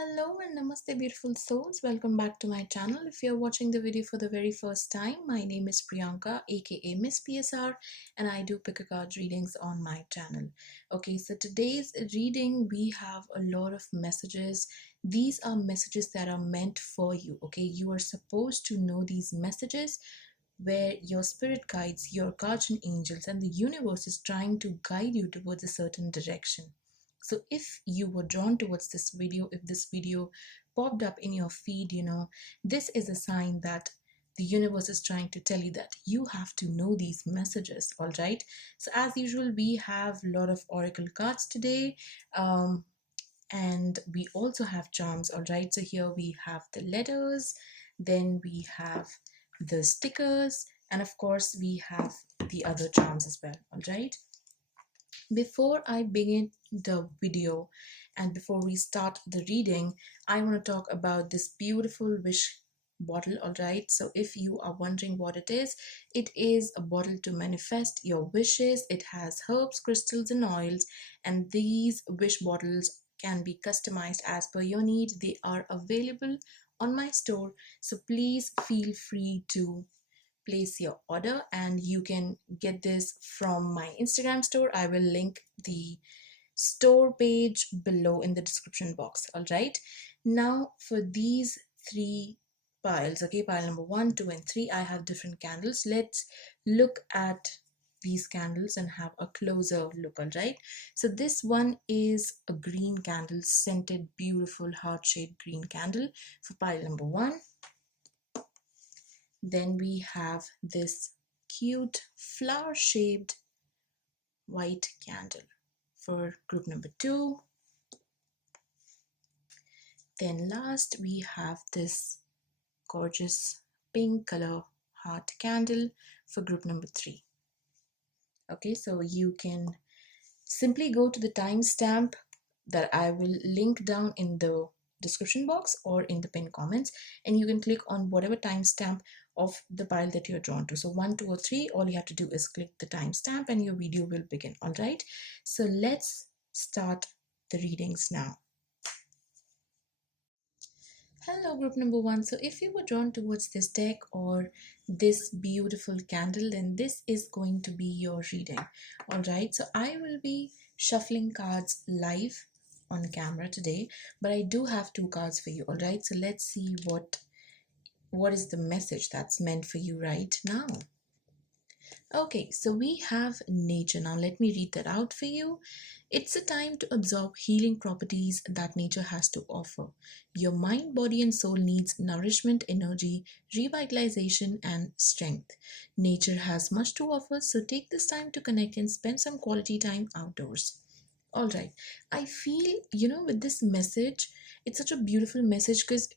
Hello and namaste, beautiful souls. Welcome back to my channel. If you're watching the video for the very first time, my name is Priyanka, aka Miss PSR, and I do pick a card readings on my channel. Okay, so today's reading, we have a lot of messages. These are messages that are meant for you. Okay, you are supposed to know these messages where your spirit guides, your guardian angels, and the universe is trying to guide you towards a certain direction. So if you were drawn towards this video, if this video popped up in your feed, this is a sign that the universe is trying to tell you that you have to know these messages. All right, so as usual, we have a lot of oracle cards today, and we also have charms. All right, so here we have the letters, then we have the stickers, and of course we have the other charms as well. All right, before I begin the video and before we start the reading, I want to talk about this beautiful wish bottle. All right, so if you are wondering what it is a bottle to manifest your wishes. It has herbs, crystals, and oils, and these wish bottles can be customized as per your need. They are available on my store, so please feel free to place your order, and you can get this from my Instagram store. I will link the store page below in the description box. All right, now for these three piles, okay, pile number 1, 2, and 3, I have different candles. Let's look at these candles and have a closer look. All right, so this one is a green candle, scented, beautiful heart shaped green candle for pile number 1. Then we have this cute flower shaped white candle for group number 2. Then last we have this gorgeous pink color heart candle for group number 3. Okay, so you can simply go to the timestamp that I will link down in the description box or in the pinned comments, and you can click on whatever timestamp of the pile that you're drawn to. So 1, 2, or 3, all you have to do is click the timestamp and your video will begin. All right, so let's start the readings now. Hello, group number 1. So if you were drawn towards this deck or this beautiful candle, then this is going to be your reading. All right, so I will be shuffling cards live on camera today, but I do have 2 cards for you. All right, so let's see what is the message that's meant for you right now. Okay, so we have nature. Now let me read that out for you. It's a time to absorb healing properties that nature has to offer. Your mind, body, and soul needs nourishment, energy, revitalization, and strength. Nature has much to offer, so take this time to connect and spend some quality time outdoors. All right, I feel, with this message, it's such a beautiful message because,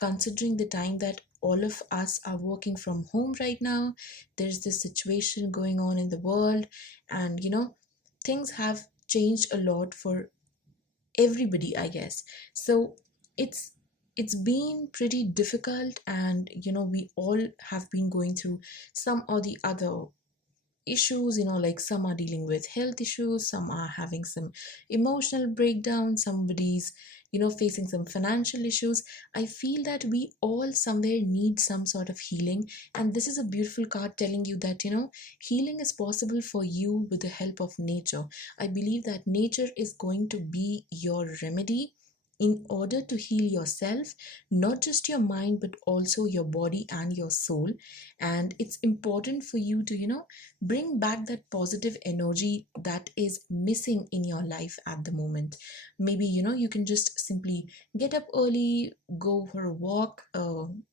considering the time that all of us are working from home right now, there's this situation going on in the world, and, things have changed a lot for everybody, I guess. So it's been pretty difficult, and, we all have been going through some or the other issues, like some are dealing with health issues, some are having some emotional breakdown, somebody's facing some financial issues. I feel that we all somewhere need some sort of healing, and this is a beautiful card telling you that healing is possible for you with the help of nature. I believe that nature is going to be your remedy in order to heal yourself, not just your mind but also your body and your soul. And it's important for you to bring back that positive energy that is missing in your life at the moment. Maybe you can just simply get up early, go for a walk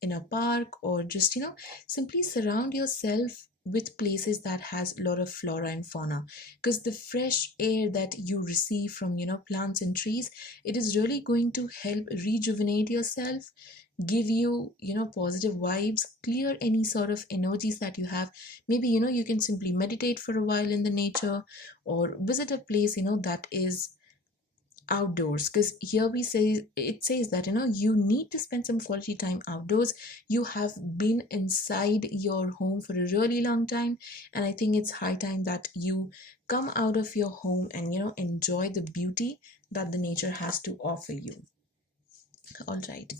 in a park, or just simply surround yourself with places that has a lot of flora and fauna, because the fresh air that you receive from plants and trees, it is really going to help rejuvenate yourself, give you positive vibes, clear any sort of energies that you have. Maybe you can simply meditate for a while in the nature, or visit a place that is outdoors, because here we say it says that you need to spend some quality time outdoors. You have been inside your home for a really long time, and I think it's high time that you come out of your home and enjoy the beauty that the nature has to offer you. All right.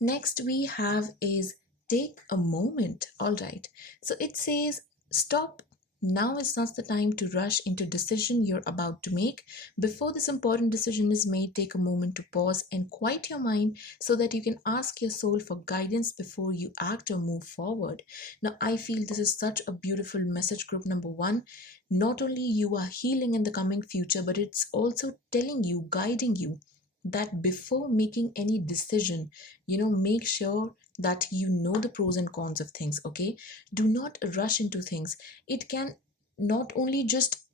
Next we have is take a moment. All right. So it says stop. Now is not the time to rush into decision you're about to make. Before this important decision is made, take a moment to pause and quiet your mind so that you can ask your soul for guidance before you act or move forward. Now I feel this is such a beautiful message, group number one. Not only you are healing in the coming future, but it's also telling you, guiding you that before making any decision, make sure that you know the pros and cons of things. Okay, do not rush into things. It can not only just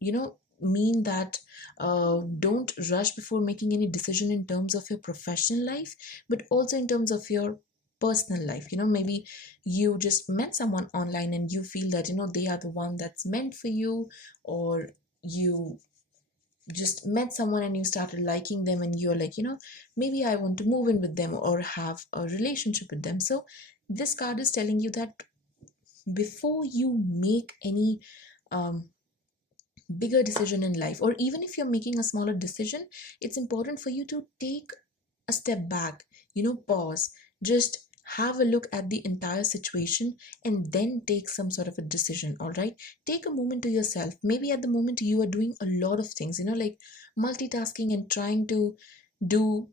mean that don't rush before making any decision in terms of your professional life, but also in terms of your personal life. Maybe you just met someone online and you feel that they are the one that's meant for you, or you just met someone and you started liking them and you're like, maybe I want to move in with them or have a relationship with them. So this card is telling you that before you make any um, bigger decision in life, or even if you're making a smaller decision, it's important for you to take a step back, pause, just have a look at the entire situation and then take some sort of a decision. All right, take a moment to yourself. Maybe at the moment you are doing a lot of things, like multitasking and trying to do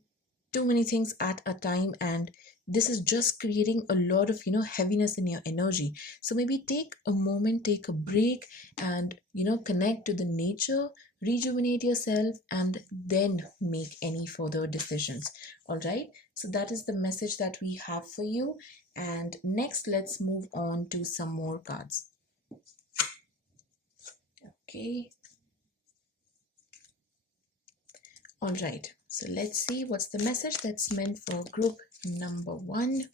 too many things at a time, and this is just creating a lot of heaviness in your energy. So maybe take a moment, take a break, and connect to the nature, rejuvenate yourself, and then make any further decisions. All right, so that is the message that we have for you. And next, let's move on to some more cards. Okay. All right, so let's see what's the message that's meant for group number one.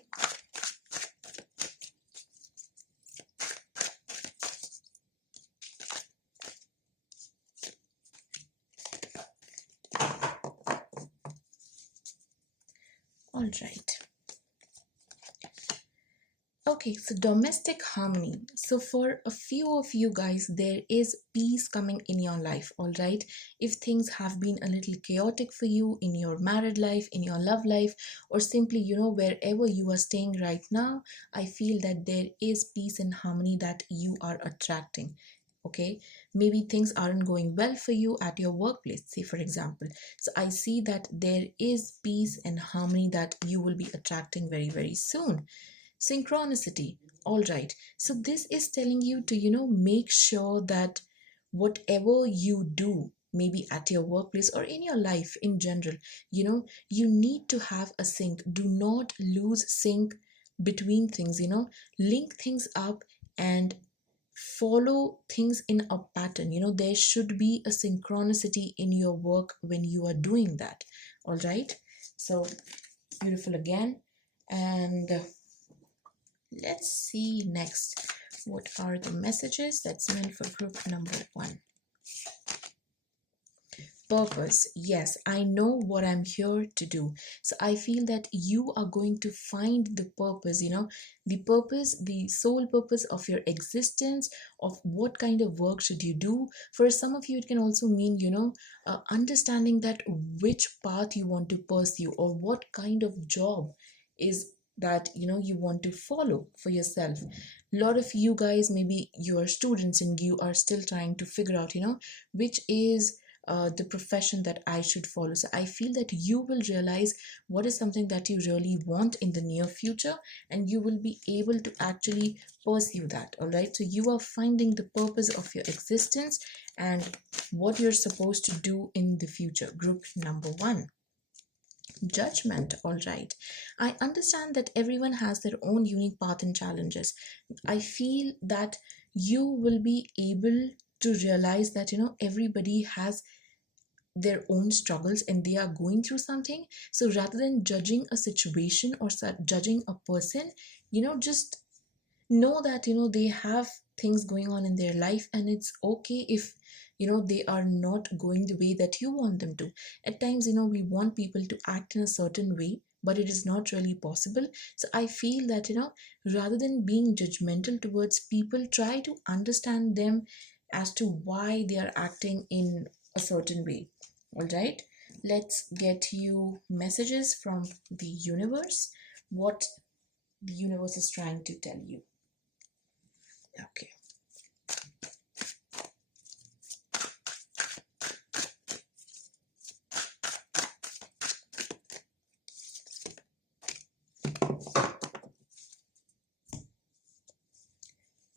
All right. Okay, so domestic harmony. So for a few of you guys, there is peace coming in your life. All right, if things have been a little chaotic for you in your married life, in your love life, or simply wherever you are staying right now, I feel that there is peace and harmony that you are attracting. Okay, maybe things aren't going well for you at your workplace, say for example. So I see that there is peace and harmony that you will be attracting very, very soon. Synchronicity. All right, so this is telling you to make sure that whatever you do, maybe at your workplace or in your life in general, you need to have a sync. Do not lose sync between things. Link things up and follow things in a pattern. There should be a synchronicity in your work when you are doing that. All right, so beautiful again. And let's see next. What are the messages that's meant for group number one? Purpose. Yes, I know what I'm here to do. So I feel that you are going to find the purpose, the purpose, the sole purpose of your existence, of what kind of work should you do. For some of you, it can also mean, understanding that which path you want to pursue or what kind of job is that you want to follow for yourself. A lot of you guys, maybe you are students and you are still trying to figure out which is the profession that I should follow. So I feel that you will realize what is something that you really want in the near future, and you will be able to actually pursue that. All right, so you are finding the purpose of your existence and what you're supposed to do in the future. Group number one. Judgment. All right, I understand that everyone has their own unique path and challenges. I feel that you will be able to realize that everybody has their own struggles and they are going through something. So rather than judging a situation or judging a person, just know that they have things going on in their life, and it's okay if they are not going the way that you want them to. At times we want people to act in a certain way, but it is not really possible. So I feel that rather than being judgmental towards people, try to understand them as to why they are acting in a certain way. All right, Let's get you messages from the universe, what the universe is trying to tell you. Okay.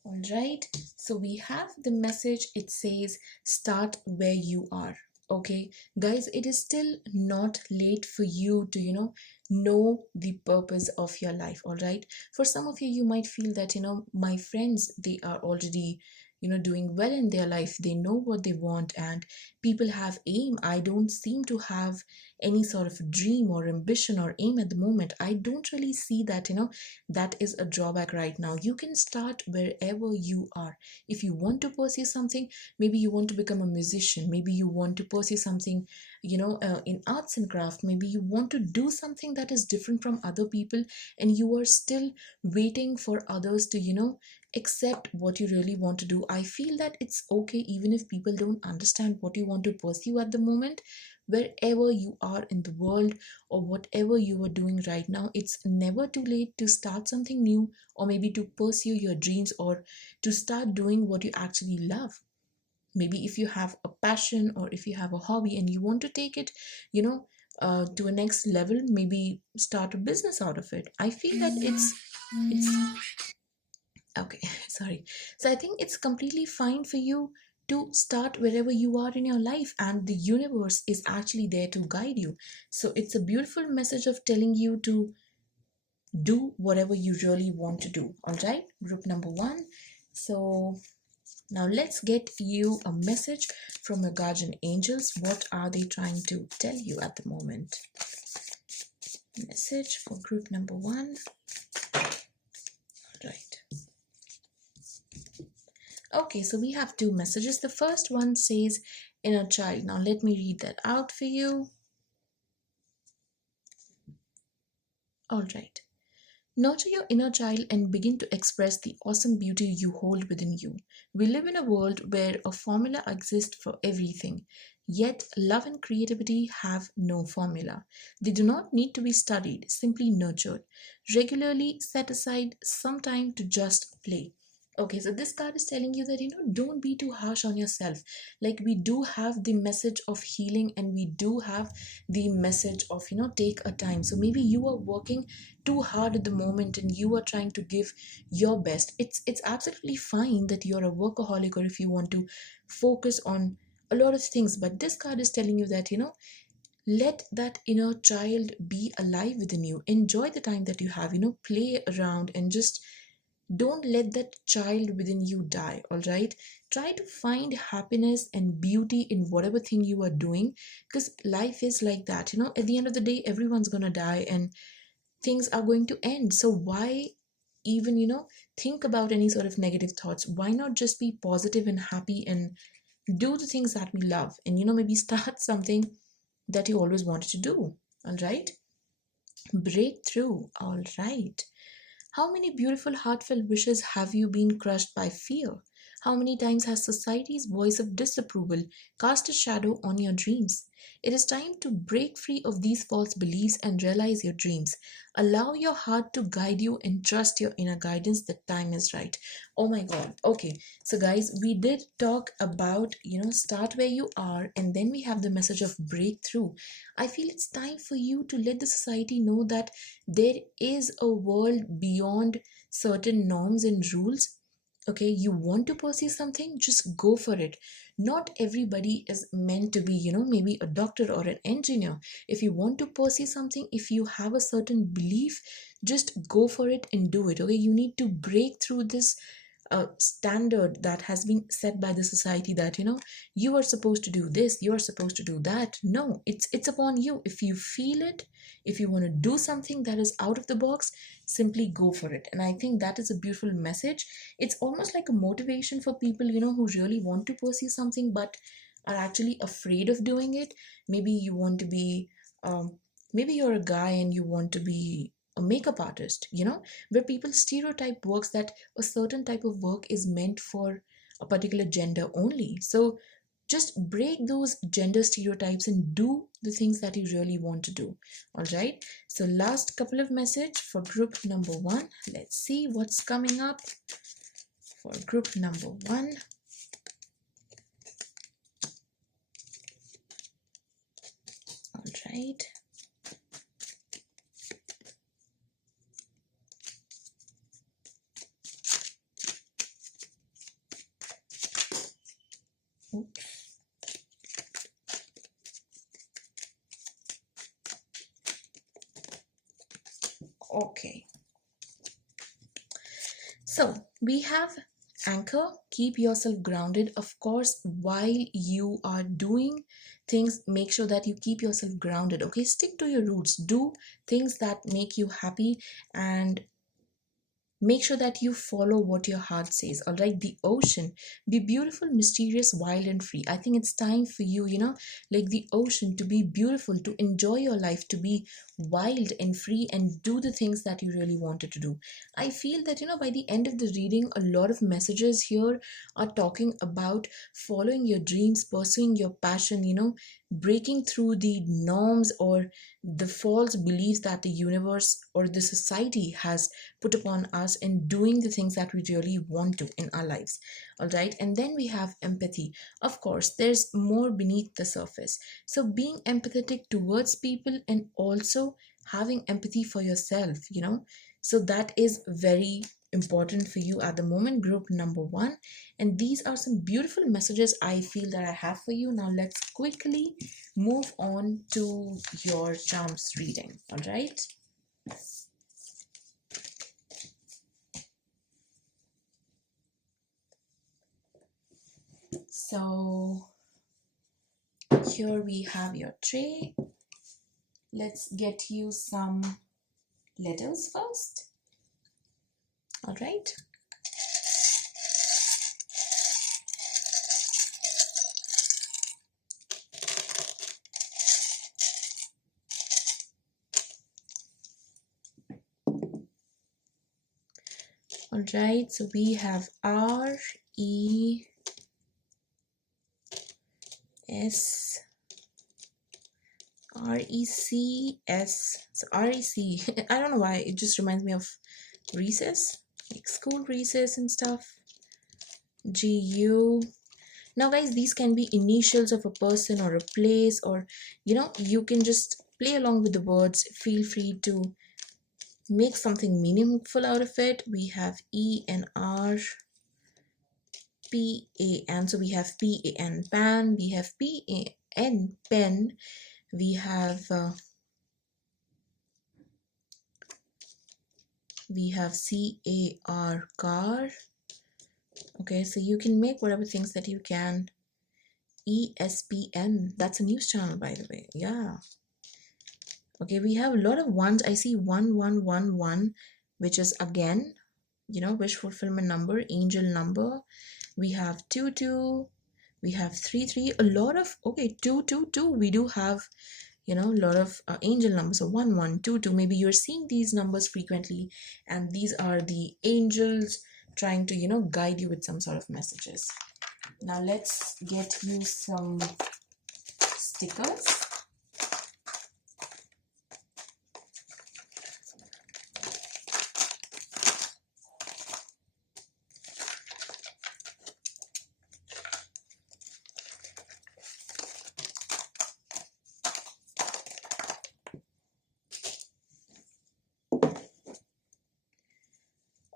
All right, so we have the message. It says start where you are. Okay, guys, it is still not late for you to, know the purpose of your life. All right, for some of you, you might feel that, my friends, they are already, doing well in their life. They know what they want, and people have aim. I don't seem to have any sort of dream or ambition or aim at the moment. I don't really see that, that is a drawback right now. You can start wherever you are. If you want to pursue something, maybe you want to become a musician, maybe you want to pursue something, in arts and craft, maybe you want to do something that is different from other people, and you are still waiting for others to, accept what you really want to do. I feel that it's okay even if people don't understand what you want to pursue at the moment. Wherever you are in the world, or whatever you are doing right now, it's never too late to start something new, or maybe to pursue your dreams, or to start doing what you actually love. Maybe if you have a passion, or if you have a hobby and you want to take it, to a next level, maybe start a business out of it. I feel that it's okay. Sorry. So I think it's completely fine for you to start wherever you are in your life, and the universe is actually there to guide you. So it's a beautiful message of telling you to do whatever you really want to do. All right, group number one. So now let's get you a message from your guardian angels. What are they trying to tell you at the moment? Message for group number one. All right. Okay, so we have two messages. The first one says inner child. Now let me read that out for you. All right. Nurture your inner child and begin to express the awesome beauty you hold within you. We live in a world where a formula exists for everything, yet love and creativity have no formula. They do not need to be studied, simply nurtured. Regularly set aside some time to just play. Okay, so this card is telling you that, don't be too harsh on yourself. Like, we do have the message of healing, and we do have the message of, take a time. So maybe you are working too hard at the moment and you are trying to give your best. It's absolutely fine that you're a workaholic, or if you want to focus on a lot of things, but this card is telling you that, let that inner child be alive within you. Enjoy the time that you have, play around, and just don't let that child within you die. All right, try to find happiness and beauty in whatever thing you are doing, because life is like that. At the end of the day, everyone's gonna die and things are going to end. So why even, think about any sort of negative thoughts? Why not just be positive and happy and do the things that we love, and, maybe start something that you always wanted to do? All right, breakthrough. All right, how many beautiful, heartfelt wishes have you been crushed by fear? How many times has society's voice of disapproval cast a shadow on your dreams? It is time to break free of these false beliefs and realize your dreams. Allow your heart to guide you and trust your inner guidance. The time is right. Oh my God. Okay. So, guys, we did talk about, start where you are, and then we have the message of breakthrough. I feel it's time for you to let the society know that there is a world beyond certain norms and rules. Okay, you want to pursue something, just go for it. Not everybody is meant to be, maybe a doctor or an engineer. If you want to pursue something, if you have a certain belief, just go for it and do it. Okay, you need to break through this standard that has been set by the society, that, you are supposed to do this, you are supposed to do that. No, it's upon you. If you feel it, if you want to do something that is out of the box, simply go for it. And I think that is a beautiful message. It's almost like a motivation for people, who really want to pursue something but are actually afraid of doing it. Maybe you want to be maybe you're a guy and you want to be a makeup artist, where people stereotype works that a certain type of work is meant for a particular gender only. So just break those gender stereotypes and do the things that you really want to do. All right, so last couple of message for group number 1. Let's see what's coming up for group number 1. All right. Oops. Okay. So we have anchor, keep yourself grounded. Of course, while you are doing things, make sure that you keep yourself grounded. Okay, stick to your roots, do things that make you happy, and make sure that you follow what your heart says. All right, the ocean, be beautiful, mysterious, wild, and free. I think it's time for you, like the ocean, to be beautiful, to enjoy your life, to be wild and free, and do the things that you really wanted to do. I feel that, by the end of the reading, a lot of messages here are talking about following your dreams, pursuing your passion, breaking through the norms or the false beliefs that the universe or the society has put upon us, and doing the things that we really want to in our lives. All right, and then we have empathy. Of course, there's more beneath the surface, so being empathetic towards people and also having empathy for yourself, so that is very important for you at the moment, group number 1. And these are some beautiful messages I feel that I have for you. Now let's quickly move on to your charms reading. All right, so here we have your tray. Let's get you some letters first. All right, all right, so we have R-E-S, R-E-C-S. So R-E-C, I don't know why, it just reminds me of recess, like school recess and stuff. G-U. Now guys, these can be initials of a person or a place, or you can just play along with the words. Feel free to make something meaningful out of it. We have E-N-R-P-A-N. So we have P-A-N, pan. We have P-A-N, pen. We have C-A-R, car. Okay, so you can make whatever things that you can. ESPN, that's a news channel, by the way. Yeah. Okay, we have a lot of ones. I see 1111, which is again, wish fulfillment number, angel number. We have 22, we have 33, a lot of, okay, 222. We do have, a lot of angel numbers. So 1122. Maybe you're seeing these numbers frequently, and these are the angels trying to, guide you with some sort of messages. Now let's get you some stickers.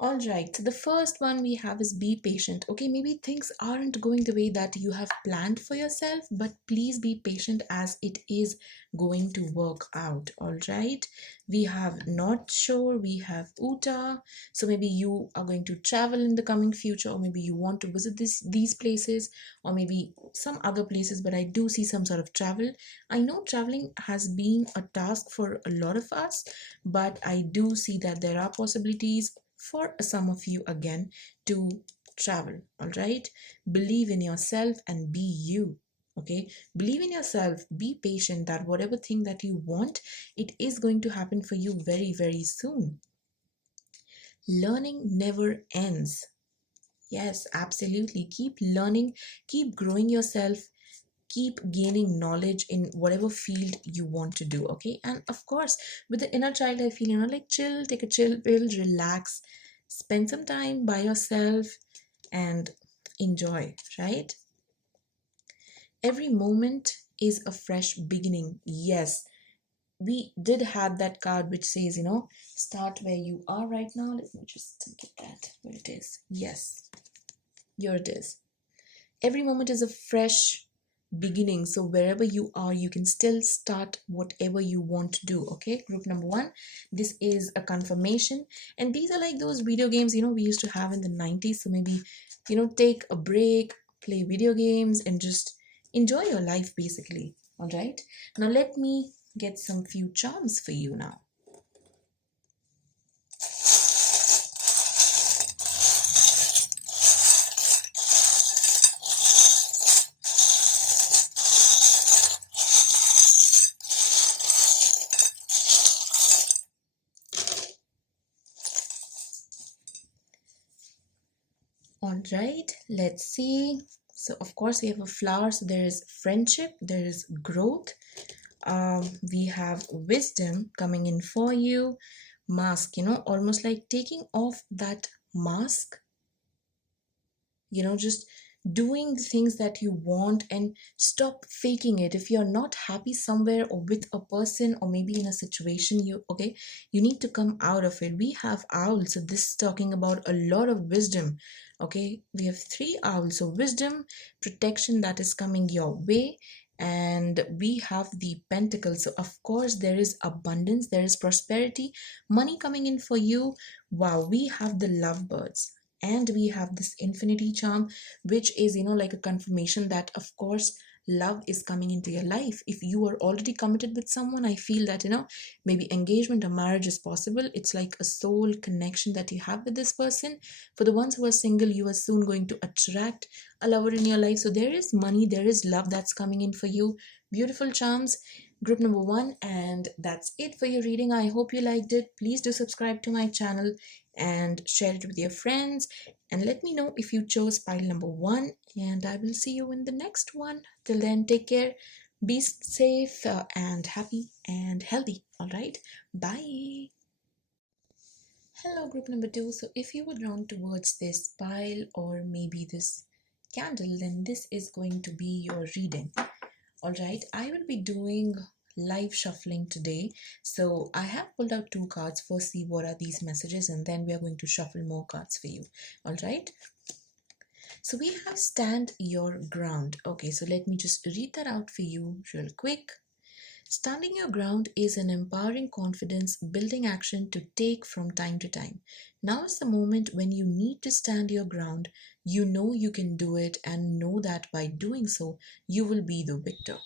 All right, so the first one we have is be patient. Okay, maybe things aren't going the way that you have planned for yourself, but please be patient as it is going to work out. All right, we have not sure, we have Uta. So maybe you are going to travel in the coming future, or maybe you want to visit these places, or maybe some other places, but I do see some sort of travel. I know traveling has been a task for a lot of us, but I do see that there are possibilities for some of you again to travel. All right, believe in yourself and be you. Okay, believe in yourself, be patient, that whatever thing that you want, it is going to happen for you very, very soon. Learning never ends. Yes, absolutely, keep learning, keep growing yourself, keep gaining knowledge in whatever field you want to do. Okay, and of course with the inner child, I feel, like chill, take a chill pill, relax, spend some time by yourself and enjoy, right? Every moment is a fresh beginning. Yes, we did have that card which says, start where you are right now. Let me just get that where it is. Yes, here it is. Every moment is a fresh beginning. So wherever you are, you can still start whatever you want to do. Okay, group number one, this is a confirmation, and these are like those video games we used to have in the 90s. So maybe take a break, play video games, and just enjoy your life basically. All right, now let me get some few charms for you now. All right, let's see. So of course we have a flower, so there is friendship, there is growth, we have wisdom coming in for you. Mask, almost like taking off that mask, just doing the things that you want and stop faking it. If you're not happy somewhere or with a person or maybe in a situation, you need to come out of it. We have owls, so this is talking about a lot of wisdom. Okay, we have three owls, so wisdom, protection that is coming your way. And we have the pentacles, so of course there is abundance, there is prosperity, money coming in for you. Wow, we have the lovebirds, and we have this infinity charm, which is like a confirmation that of course love is coming into your life. If you are already committed with someone, I feel that maybe engagement or marriage is possible. It's like a soul connection that you have with this person. For the ones who are single, you are soon going to attract a lover in your life. So there is money, there is love that's coming in for you. Beautiful charms, group number one. And that's it for your reading. I hope you liked it. Please do subscribe to my channel and share it with your friends, and let me know if you chose pile number one, and I will see you in the next one. Till then, take care, be safe, and happy and healthy. All right, bye. Hello, group number two. So if you were drawn towards this pile or maybe this candle, then this is going to be your reading. All right, I will be doing live shuffling today. So I have pulled out two cards. First, see what are these messages, and then we are going to shuffle more cards for you. All right. So we have stand your ground. Okay, so let me just read that out for you real quick. Standing your ground is an empowering confidence building action to take from time to time. Now is the moment when you need to stand your ground. You know you can do it, and know that by doing so, you will be the victor.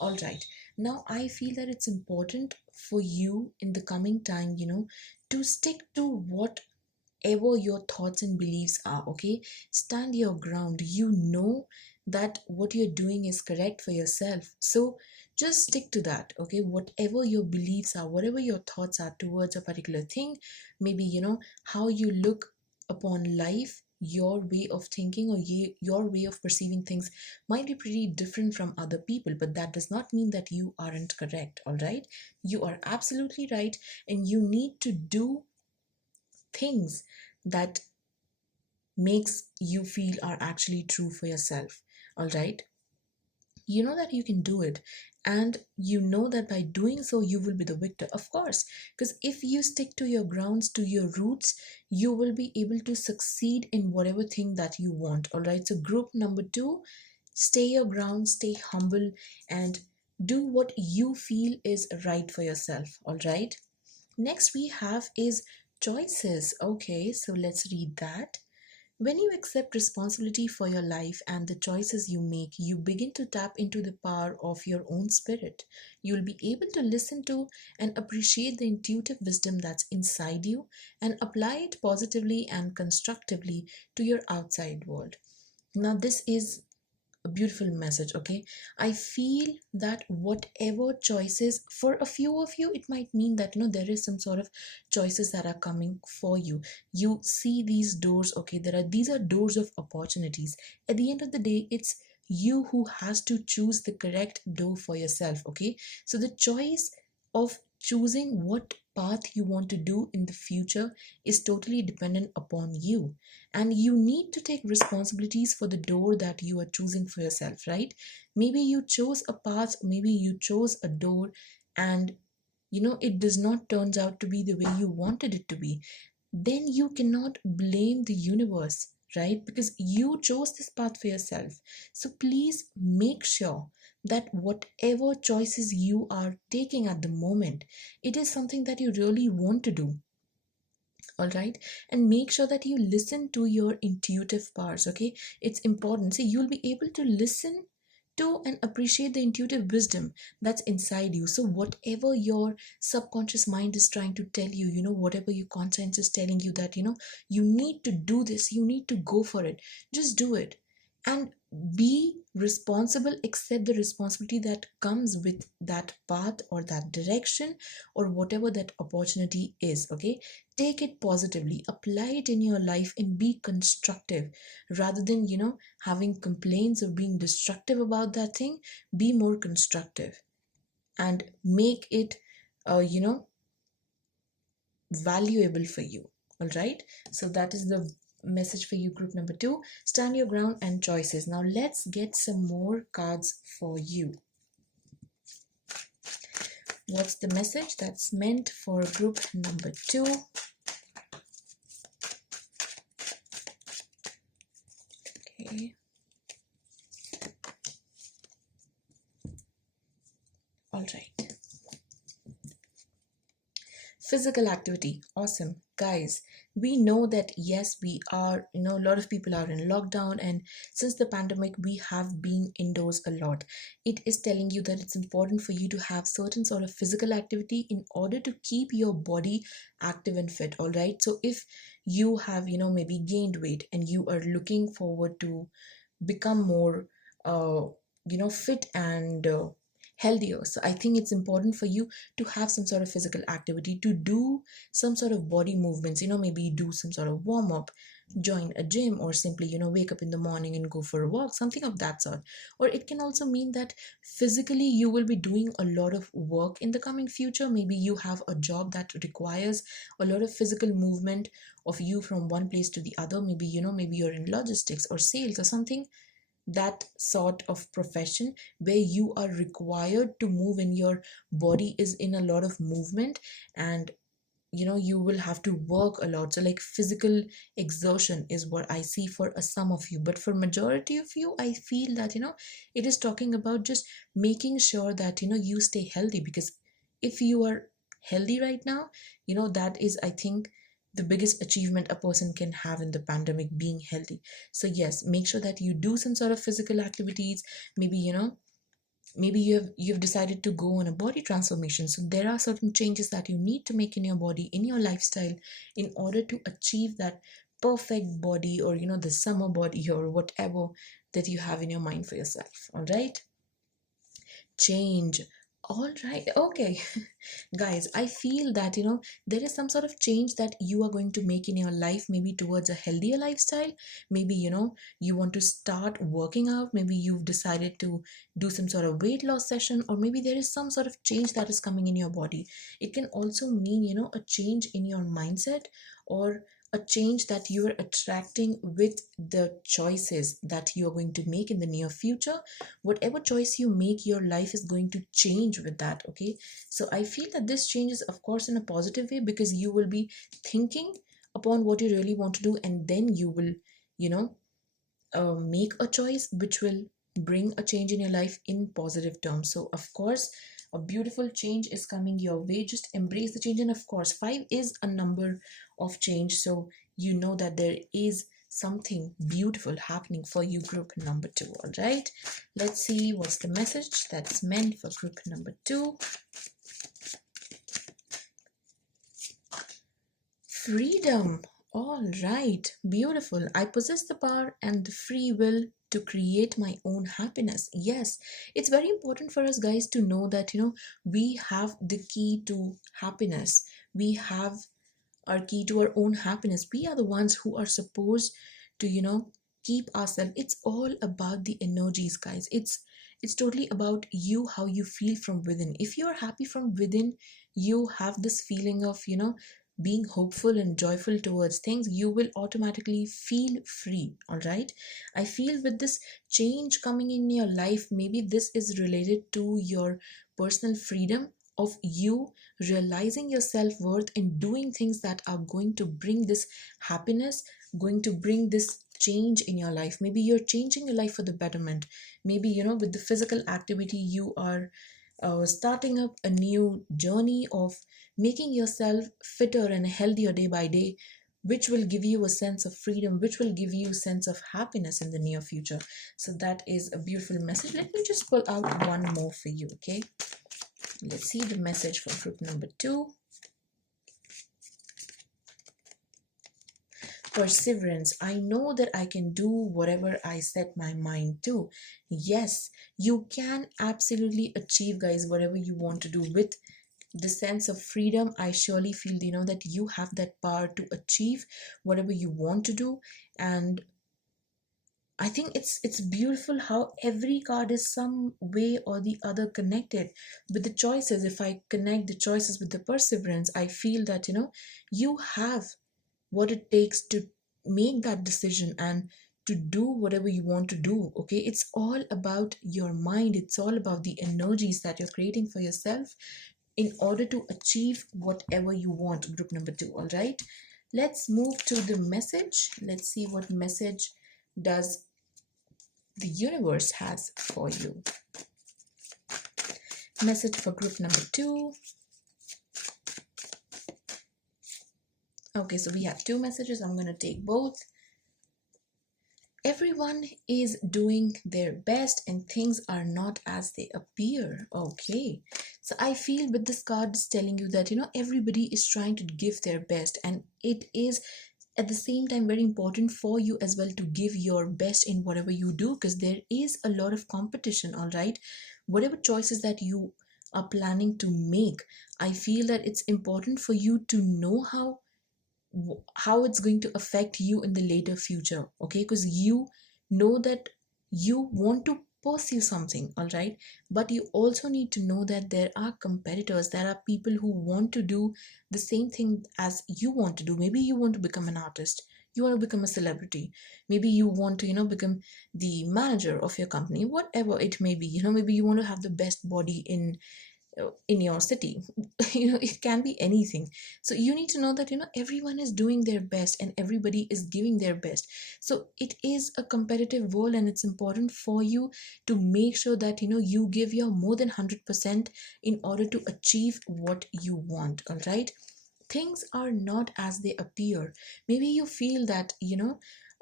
All right. Now I feel that it's important for you in the coming time, to stick to whatever your thoughts and beliefs are. Okay, stand your ground. You know that what you're doing is correct for yourself, so just stick to that. Okay, whatever your beliefs are, whatever your thoughts are towards a particular thing, maybe how you look upon life, your way of thinking or your way of perceiving things might be pretty different from other people, but that does not mean that you aren't correct. All right, you are absolutely right, and you need to do things that makes you feel are actually true for yourself. All right, you know that you can do it, and you know that by doing so you will be the victor, of course, because if you stick to your grounds, to your roots, you will be able to succeed in whatever thing that you want. All right, so group number two, stay your ground, stay humble, and do what you feel is right for yourself. All right, next we have is choices. Okay, so let's read that. When you accept responsibility for your life and the choices you make, you begin to tap into the power of your own spirit. You'll be able to listen to and appreciate the intuitive wisdom that's inside you and apply it positively and constructively to your outside world. Now, this is a beautiful message. Okay, I feel that whatever choices, for a few of you it might mean that there is some sort of choices that are coming for you. You see these doors. Okay, these are doors of opportunities. At the end of the day, it's you who has to choose the correct door for yourself. Okay, so the choice of choosing what path you want to do in the future is totally dependent upon you, and you need to take responsibilities for the door that you are choosing for yourself, right? Maybe you chose a path, maybe you chose a door, and it does not turns out to be the way you wanted it to be. Then you cannot blame the universe, right? Because you chose this path for yourself. So please make sure that whatever choices you are taking at the moment, it is something that you really want to do. All right, and make sure that you listen to your intuitive powers. Okay, it's important. See, you'll be able to listen to and appreciate the intuitive wisdom that's inside you. So whatever your subconscious mind is trying to tell you, whatever your conscience is telling you, that you need to do this, you need to go for it, just do it. And be responsible, accept the responsibility that comes with that path or that direction or whatever that opportunity is. Okay, take it positively, apply it in your life, and be constructive rather than having complaints or being destructive about that thing. Be more constructive and make it valuable for you. All right, so that is the message for you, group number 2. Stand your ground and choices. Now let's get some more cards for you. What's the message that's meant for group number 2? Okay. All right. Physical activity. Awesome. Guys, we know that yes, we are, a lot of people are in lockdown, and since the pandemic, we have been indoors a lot. It is telling you that it's important for you to have certain sort of physical activity in order to keep your body active and fit. All right. So if you have, maybe gained weight and you are looking forward to become more, fit and healthier. So I think it's important for you to have some sort of physical activity, to do some sort of body movements, maybe do some sort of warm up, join a gym, or simply, wake up in the morning and go for a walk, something of that sort. Or it can also mean that physically you will be doing a lot of work in the coming future. Maybe you have a job that requires a lot of physical movement of you from one place to the other. Maybe, maybe you're in logistics or sales or something, that sort of profession where you are required to move and your body is in a lot of movement, and you will have to work a lot. So like physical exertion is what I see for a some of you, but for majority of you, I feel that it is talking about just making sure that you stay healthy. Because if you are healthy right now, that is, I think, the biggest achievement a person can have in the pandemic, being healthy. So yes, make sure that you do some sort of physical activities. Maybe maybe you've decided to go on a body transformation, so there are certain changes that you need to make in your body, in your lifestyle, in order to achieve that perfect body, or the summer body, or whatever that you have in your mind for yourself. All right, change. All right, okay. Guys, I feel that there is some sort of change that you are going to make in your life, maybe towards a healthier lifestyle. Maybe you want to start working out, maybe you've decided to do some sort of weight loss session, or maybe there is some sort of change that is coming in your body. It can also mean a change in your mindset, or a change that you are attracting with the choices that you are going to make in the near future. Whatever choice you make, your life is going to change with that. Okay, so I feel that this changes, of course, in a positive way, because you will be thinking upon what you really want to do, and then you will, you know, make a choice which will bring a change in your life in positive terms. So, of course, a beautiful change is coming your way. Just embrace the change. And of course, 5 is a number of change. So, you know that there is something beautiful happening for you, group number 2. All right, let's see what's the message that's meant for group number 2. Freedom. All right, beautiful. I possess the power and the free will to create my own happiness. Yes, it's very important for us guys to know that we have the key to happiness. We have our key to our own happiness. We are the ones who are supposed to keep ourselves. It's all about the energies, guys. It's totally about you, how you feel from within. If you're happy from within, you have this feeling of, being hopeful and joyful towards things, you will automatically feel free. All right, I feel with this change coming in your life, maybe this is related to your personal freedom of you realizing your self-worth and doing things that are going to bring this happiness, going to bring this change in your life. Maybe you're changing your life for the betterment. Maybe, with the physical activity, you are starting up a new journey of making yourself fitter and healthier day by day, which will give you a sense of freedom, which will give you a sense of happiness in the near future. So that is a beautiful message. Let me just pull out one more for you. Okay, let's see the message for group number 2. Perseverance. I know that I can do whatever I set my mind to. Yes, you can absolutely achieve, guys, whatever you want to do with the sense of freedom. I surely feel, that you have that power to achieve whatever you want to do. And I think it's beautiful how every card is some way or the other connected with the choices. If I connect the choices with the perseverance, I feel that, you have what it takes to make that decision and to do whatever you want to do. Okay, it's all about your mind, it's all about the energies that you're creating for yourself in order to achieve whatever you want. Group number 2. All right, let's move to the message. Let's see what message does the universe has for you. Message for group number 2. Okay, so we have 2 messages. I'm going to take both. Everyone is doing their best and things are not as they appear. Okay, so I feel with this card is telling you that, everybody is trying to give their best, and it is at the same time very important for you as well to give your best in whatever you do, because there is a lot of competition. All right, whatever choices that you are planning to make, I feel that it's important for you to know how it's going to affect you in the later future. Okay, because you know that you want to pursue something. All right, but you also need to know that there are competitors, there are people who want to do the same thing as you want to do. Maybe you want to become an artist, you want to become a celebrity, maybe you want to, become the manager of your company, whatever it may be. Maybe you want to have the best body in your city. It can be anything. So you need to know that, everyone is doing their best and everybody is giving their best. So it is a competitive world, and it's important for you to make sure that, you give your more than 100% in order to achieve what you want. All right, things are not as they appear. Maybe you feel that,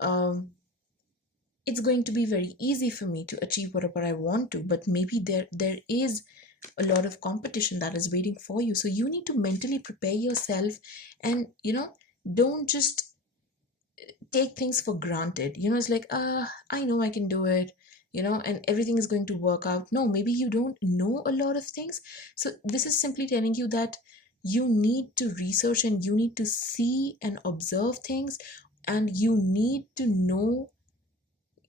um, it's going to be very easy for me to achieve whatever I want to, but maybe there is a lot of competition that is waiting for you. So you need to mentally prepare yourself, and, don't just take things for granted. It's like, I know I can do it, and everything is going to work out. No, maybe you don't know a lot of things. So this is simply telling you that you need to research and you need to see and observe things, and you need to know.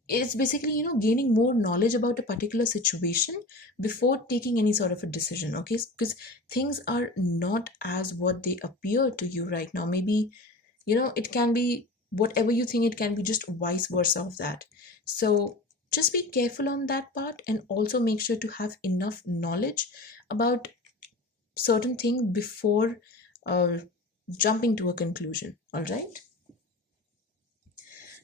It's basically, gaining more knowledge about a particular situation before taking any sort of a decision. Okay, because things are not as what they appear to you right now. Maybe, it can be whatever you think, it can be just vice versa of that. So just be careful on that part, and also make sure to have enough knowledge about certain things before uh, jumping to a conclusion. All right,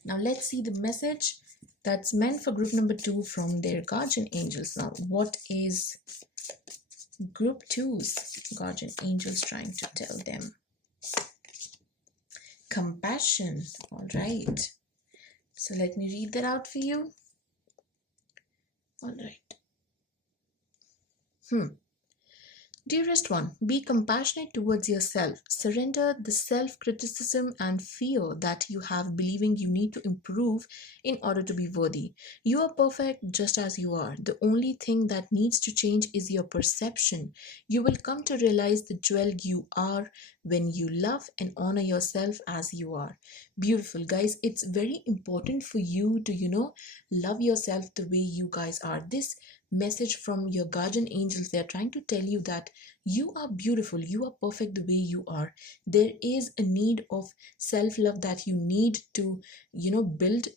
now let's see the message that's meant for group number 2 from their guardian angels. Now, what is group 2's guardian angels trying to tell them? Compassion. All right, so let me read that out for you. All right. Dearest one, be compassionate towards yourself. Surrender the self criticism and fear that you have, believing you need to improve in order to be worthy. You are perfect just as you are. The only thing that needs to change is your perception. You will come to realize the jewel you are when you love and honor yourself as you are. Beautiful, guys. It's very important for you to, love yourself the way you guys are. This message from your guardian angels, they're trying to tell you that you are beautiful, you are perfect the way you are. There is a need of self love that you need to, build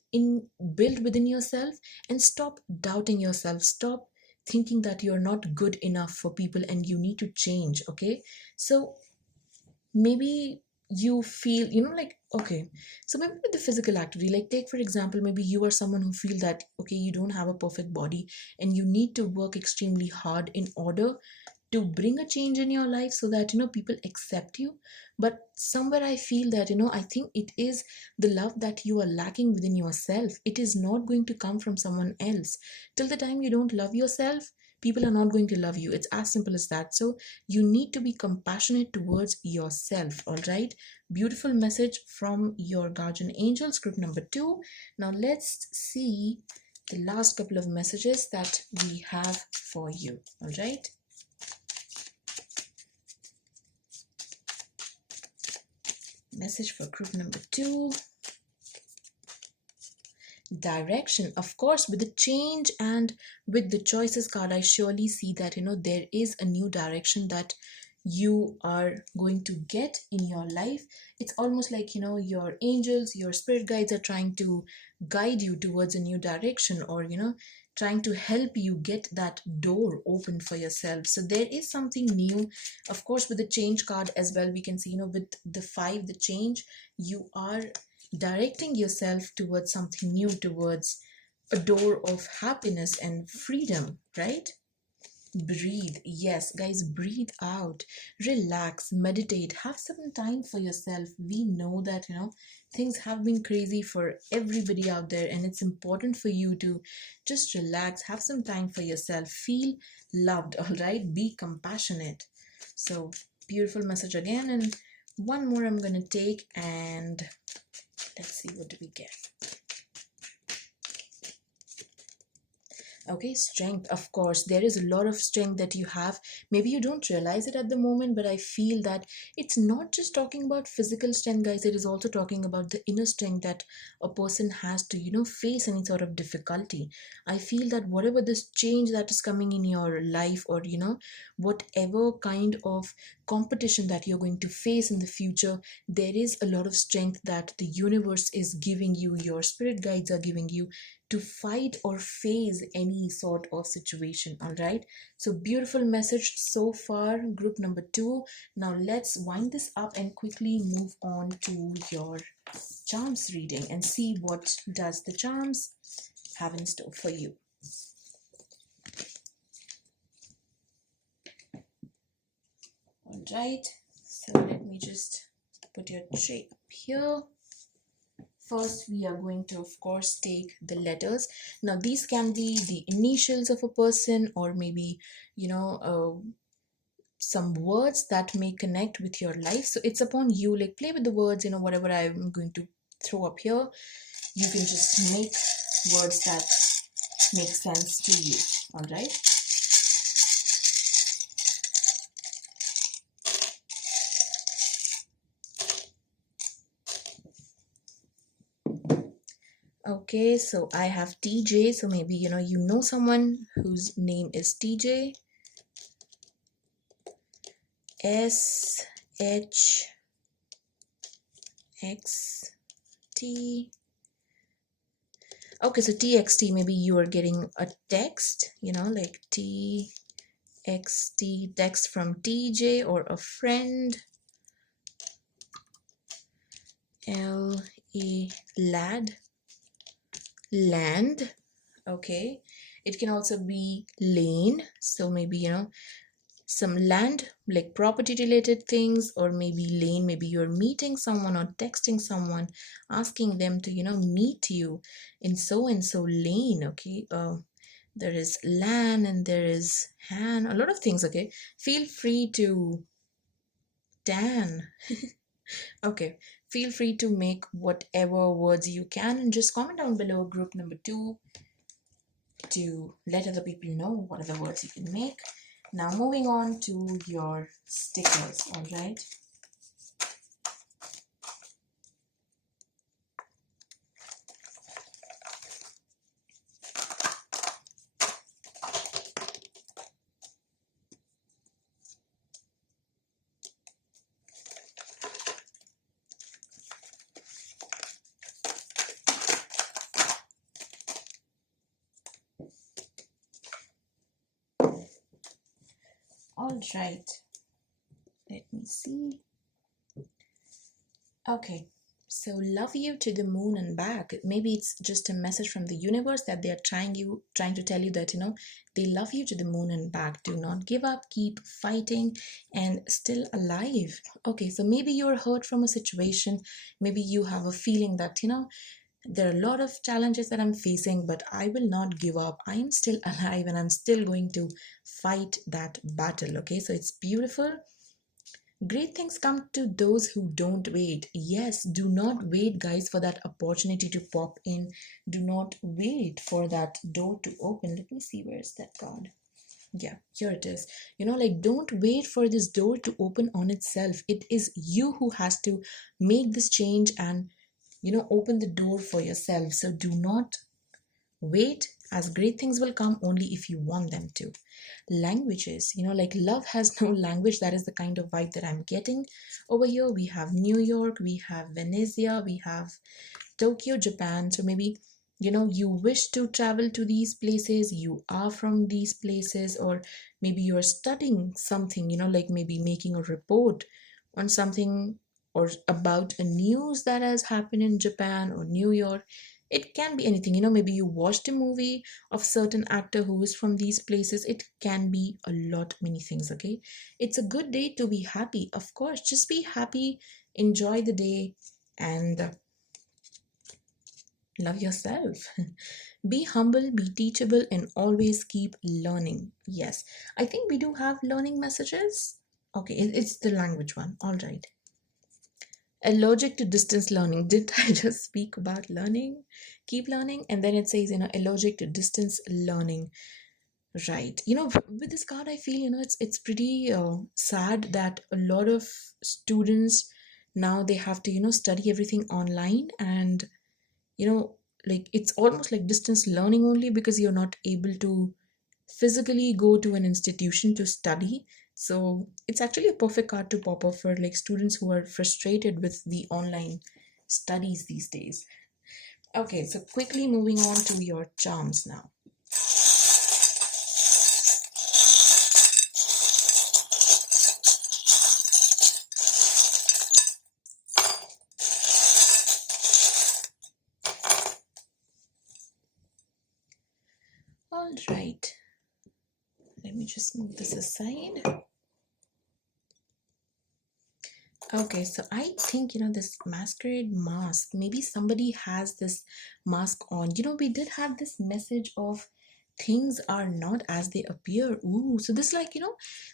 within yourself, and stop doubting yourself. Stop thinking that you're not good enough for people and you need to change. Okay, so maybe you feel, like, okay, so maybe with the physical activity, like take for example, maybe you are someone who feel that okay, you don't have a perfect body and you need to work extremely hard in order to bring a change in your life so that people accept you. But somewhere I feel that I think it is the love that you are lacking within yourself. It is not going to come from someone else. Till the time you don't love yourself, people are not going to love you. It's as simple as that. So you need to be compassionate towards yourself. All right, beautiful message from your guardian angels, group number 2. Now let's see the last couple of messages that we have for you. All right, message for group number 2. Direction. Of course, with the change and with the choices card, I surely see that there is a new direction that you are going to get in your life. It's almost like your angels, your spirit guides are trying to guide you towards a new direction, or trying to help you get that door open for yourself. So there is something new. Of course, with the change card as well, we can see with the 5, the change, you are directing yourself towards something new, towards a door of happiness and freedom, right? Breathe. Yes, guys, breathe out, relax, meditate, have some time for yourself. We know that things have been crazy for everybody out there, and it's important for you to just relax, have some time for yourself, feel loved. All right, be compassionate. So beautiful message again, and one more I'm gonna take, and let's see, what do we get? Okay, strength. Of course, there is a lot of strength that you have. Maybe you don't realize it at the moment, but I feel that it's not just talking about physical strength, guys. It is also talking about the inner strength that a person has to face any sort of difficulty. I feel that whatever this change that is coming in your life, or whatever kind of competition that you're going to face in the future, there is a lot of strength that the universe is giving you, your spirit guides are giving you, to fight or face any sort of situation. All right, so beautiful message so far, group number 2. Now let's wind this up and quickly move on to your charms reading and see what does the charms have in store for you. All right, so let me just put your tray up here. First, we are going to, of course, take the letters. Now, these can be the initials of a person, or maybe, some words that may connect with your life. So it's upon you, like play with the words, whatever I'm going to throw up here. You can just make words that make sense to you. All right. Okay, so I have TJ. So maybe you know someone whose name is TJ. SHXT. Okay, so TXT, maybe you are getting a text, like TXT, text from TJ or a friend. LE, lad, land. Okay, it can also be lane. So maybe some land, like property related things, or maybe lane, maybe you're meeting someone or texting someone, asking them to meet you in so and so lane. Okay, There is lan and there is han, a lot of things. Okay, feel free to tan. Okay, feel free to make whatever words you can and just comment down below group number 2 to let other people know what are the words you can make. Now moving on to your stickers. All right, all right, let me see. Okay, so love you to the moon and back. Maybe it's just a message from the universe that they are trying to tell you that they love you to the moon and back. Do not give up, keep fighting and still alive. Okay, so maybe you're hurt from a situation, maybe you have a feeling that there are a lot of challenges that I'm facing, but I will not give up. I am still alive and I'm still going to fight that battle. Okay, so it's beautiful. Great things come to those who don't wait. Yes, do not wait, guys, for that opportunity to pop in. Do not wait for that door to open. Let me see, where is that card? Yeah, here it is. Like, don't wait for this door to open on itself. It is you who has to make this change and, open the door for yourself. So do not wait, as great things will come only if you want them to. Languages, like love has no language. That is the kind of vibe that I'm getting over here. We have New York, we have Venezia, we have Tokyo, Japan. So maybe you wish to travel to these places, you are from these places, or maybe you're studying something, like maybe making a report on something or about a news that has happened in Japan or New York. It can be anything, maybe you watched a movie of certain actor who is from these places. It can be a lot many things. Okay, it's a good day to be happy. Of course, just be happy, enjoy the day, and love yourself. Be humble, be teachable, and always keep learning. Yes, I think we do have learning messages. Okay, it's the language one. All right. Allergic to distance learning. Did I just speak about learning? Keep learning. And then it says, allergic to distance learning. Right. With this card, I feel, it's pretty sad that a lot of students now they have to, study everything online, and you know like it's almost like distance learning only because you're not able to physically go to an institution to study. So it's actually a perfect card to pop up for like students who are frustrated with the online studies these days. Okay, so quickly moving on to your charms now. All right, let me just move this aside. Okay, so I think this masquerade mask, maybe somebody has this mask on. We did have this message of things are not as they appear. Ooh, so this like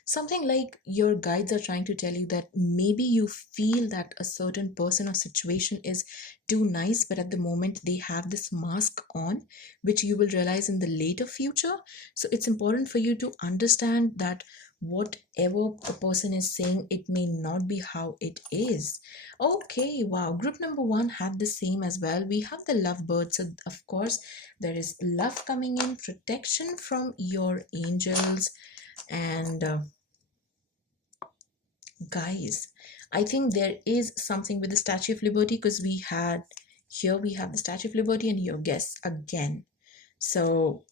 something like your guides are trying to tell you that maybe you feel that a certain person or situation is too nice, but at the moment they have this mask on, which you will realize in the later future. So it's important for you to understand that whatever the person is saying, it may not be how it is. Okay, wow, group number 1 had the same as well. We have the lovebird. So of course there is love coming in, protection from your angels, and guys, I think there is something with the Statue of Liberty, because we have the Statue of Liberty, and your guess again. So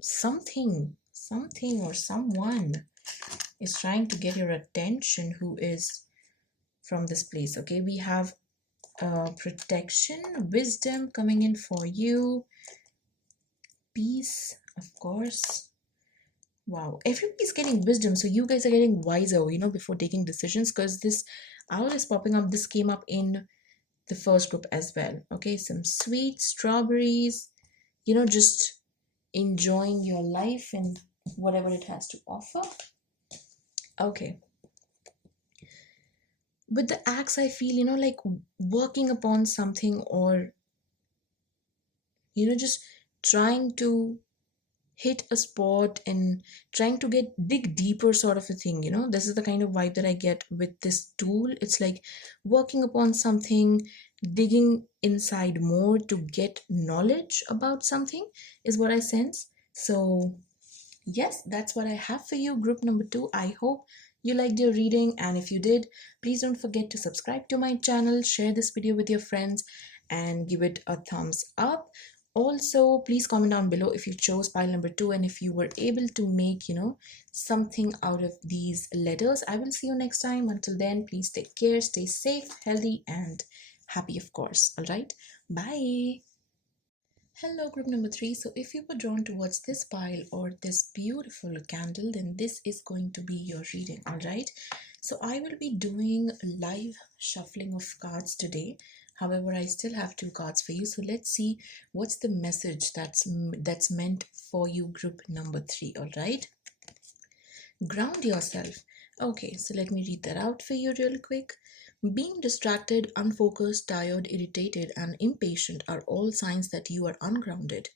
something or someone is trying to get your attention who is from this place. Okay, we have protection, wisdom coming in for you, peace, of course. Wow, everybody's getting wisdom, so you guys are getting wiser before taking decisions, because this owl is popping up. This came up in the first group as well. Okay, some sweet strawberries, just enjoying your life and whatever it has to offer. Okay. With the axe, I feel, like working upon something, or, just trying to hit a spot and trying to dig deeper, sort of a thing. This is the kind of vibe that I get with this tool. It's like working upon something, digging inside more to get knowledge about something, is what I sense. So yes, that's what I have for you, group number 2. I hope you liked your reading, and if you did, please don't forget to subscribe to my channel, share this video with your friends, and give it a thumbs up. Also, please comment down below if you chose pile number 2 and if you were able to make, something out of these letters. I will see you next time. Until then, please take care, stay safe, healthy, and happy, of course. All right, bye. Hello, group number 3. So, if you were drawn towards this pile or this beautiful candle, then this is going to be your reading. All right. So, I will be doing live shuffling of cards today. However, I still have 2 cards for you. So, let's see what's the message that's meant for you, group number 3. All right. Ground yourself. Okay, so let me read that out for you real quick. Being distracted, unfocused, tired, irritated, and impatient are all signs that you are ungrounded.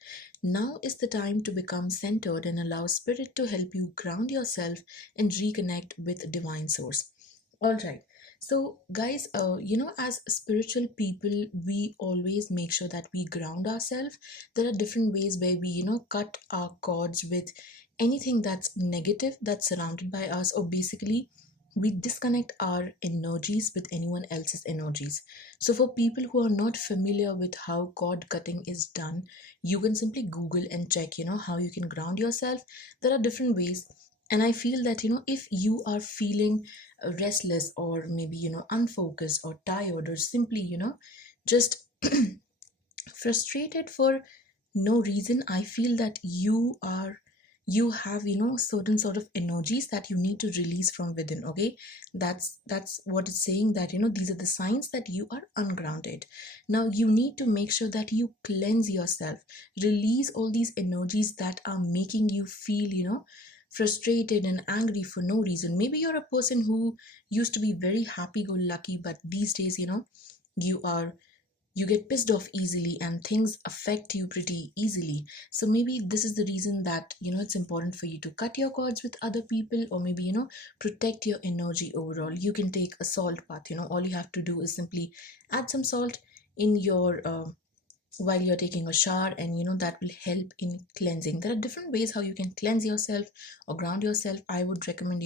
Now is the time to become centered and allow Spirit to help you ground yourself and reconnect with Divine Source. All right. So, guys, as spiritual people, we always make sure that we ground ourselves. There are different ways where we, cut our cords with anything that's negative that's surrounded by us, or basically we disconnect our energies with anyone else's energies. So for people who are not familiar with how cord cutting is done, you can simply Google and check, how you can ground yourself. There are different ways, and I feel that, if you are feeling restless, or maybe, unfocused or tired, or simply, just frustrated for no reason, I feel that you have, certain sort of energies that you need to release from within. Okay, that's what it's saying, that, these are the signs that you are ungrounded. Now you need to make sure that you cleanse yourself, release all these energies that are making you feel, frustrated and angry for no reason. Maybe you're a person who used to be very happy go lucky, but these days, you are you get pissed off easily and things affect you pretty easily. So maybe this is the reason that, it's important for you to cut your cords with other people, or maybe, protect your energy overall. You can take a salt bath. All you have to do is simply add some salt in your while you're taking a shower, and that will help in cleansing. There are different ways how you can cleanse yourself or ground yourself. I would recommend,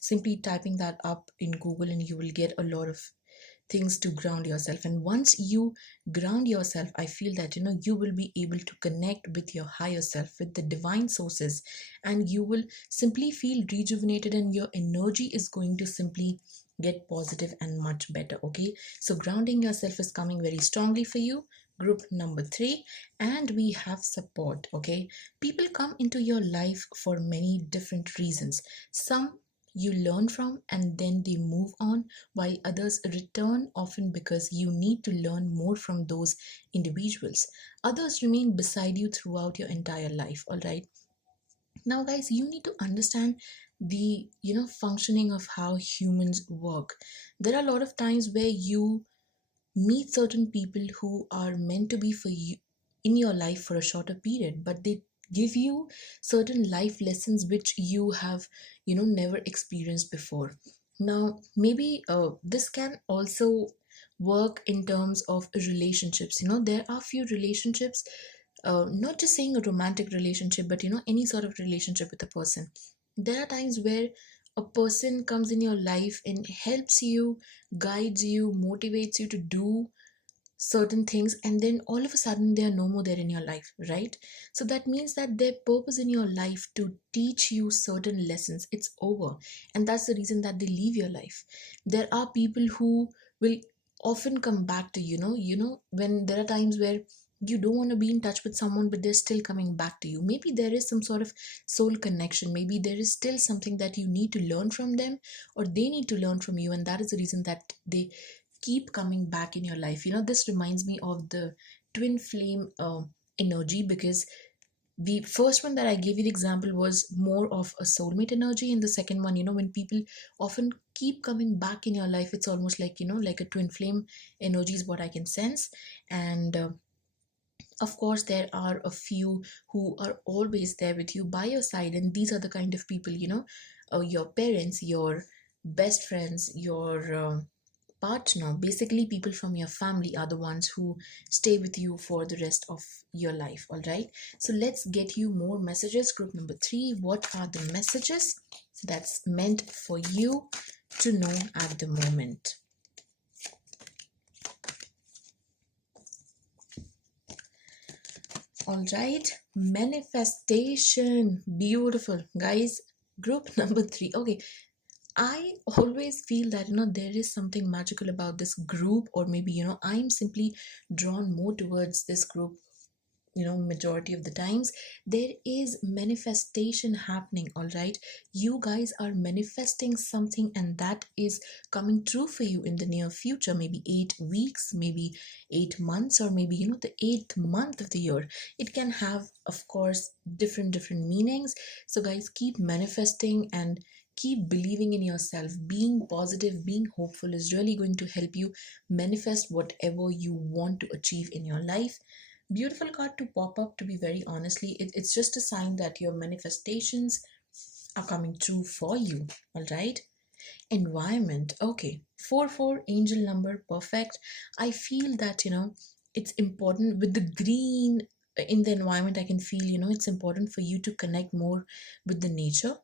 simply typing that up in Google, and you will get a lot of things to ground yourself. And once you ground yourself, I feel that, you will be able to connect with your higher self, with the divine sources, and you will simply feel rejuvenated, and your energy is going to simply get positive and much better. Okay, so grounding yourself is coming very strongly for you, group number 3. And we have support. Okay, people come into your life for many different reasons. Some you learn from and then they move on, while others return, often because you need to learn more from those individuals. Others remain beside you throughout your entire life. All right, now guys, you need to understand the, functioning of how humans work. There are a lot of times where you meet certain people who are meant to be for you in your life for a shorter period, but they give you certain life lessons which you have, never experienced before. Now maybe this can also work in terms of relationships. There are few relationships, not just saying a romantic relationship, but, any sort of relationship with a person. There are times where a person comes in your life and helps you, guides you, motivates you to do certain things, and then all of a sudden they are no more there in your life, right? So that means that their purpose in your life to teach you certain lessons, it's over, and that's the reason that they leave your life. There are people who will often come back to when there are times where you don't want to be in touch with someone, but they're still coming back to you. Maybe there is some sort of soul connection, maybe there is still something that you need to learn from them, or they need to learn from you, and that is the reason that they keep coming back in your life. This reminds me of the twin flame energy, because The first one that I gave you the example was more of a soulmate energy, and the second one, when people often keep coming back in your life, it's almost like, like a twin flame energy is what I can sense. And of course, there are a few who are always there with you by your side, and these are the kind of people, your parents, your best friends, your partner, basically people from your family are the ones who stay with you for the rest of your life. All right, so let's get you more messages. Group number 3, what are the messages that's meant for you to know at the moment? All right, manifestation, beautiful guys. Group number 3, okay. I always feel that there is something magical about this group, or maybe I'm simply drawn more towards this group. Majority of the times there is manifestation happening. All right, you guys are manifesting something, and that is coming true for you in the near future, maybe 8 weeks, maybe 8 months, or maybe the 8th month of the year. It can have, of course, different meanings. So guys, keep manifesting and keep believing in yourself. Being positive, being hopeful is really going to help you manifest whatever you want to achieve in your life. Beautiful card to pop up, to be very honestly. It's just a sign that your manifestations are coming true for you. All right, environment, okay. 4 4 angel number, perfect. I feel that it's important with the green in the environment. I can feel it's important for you to connect more with the nature.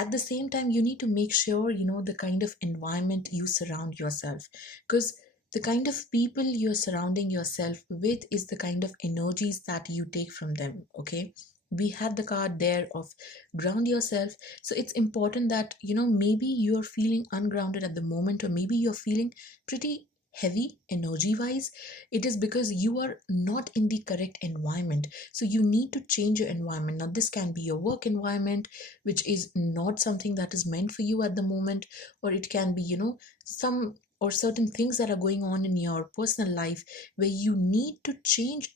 At the same time, you need to make sure the kind of environment you surround yourself, because the kind of people you're surrounding yourself with is the kind of energies that you take from them. Okay, we had the card there of ground yourself. So it's important that maybe you're feeling ungrounded at the moment, or maybe you're feeling pretty heavy energy wise. It is because you are not in the correct environment. So you need to change your environment. Now this can be your work environment, which is not something that is meant for you at the moment, or it can be some or certain things that are going on in your personal life where you need to change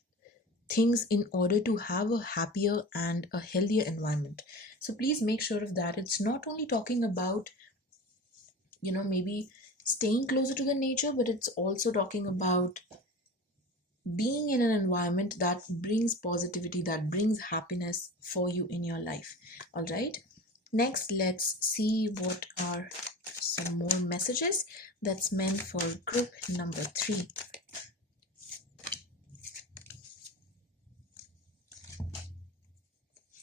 things in order to have a happier and a healthier environment. So please make sure of that. It's not only talking about maybe staying closer to the nature, but it's also talking about being in an environment that brings positivity, that brings happiness for you in your life. All right, next let's see what are some more messages that's meant for group number 3.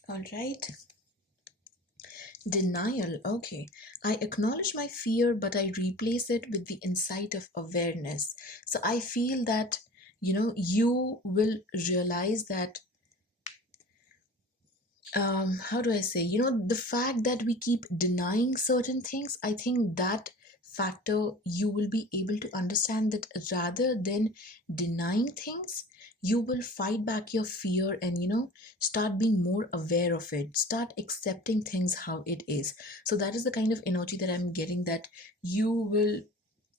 All right, denial, okay. I acknowledge my fear, but I replace it with the insight of awareness. So I feel that you will realize that how do I say, the fact that we keep denying certain things, I think that factor, you will be able to understand that rather than denying things, you will fight back your fear and start being more aware of it, start accepting things how it is. So that is the kind of energy that I'm getting, that you will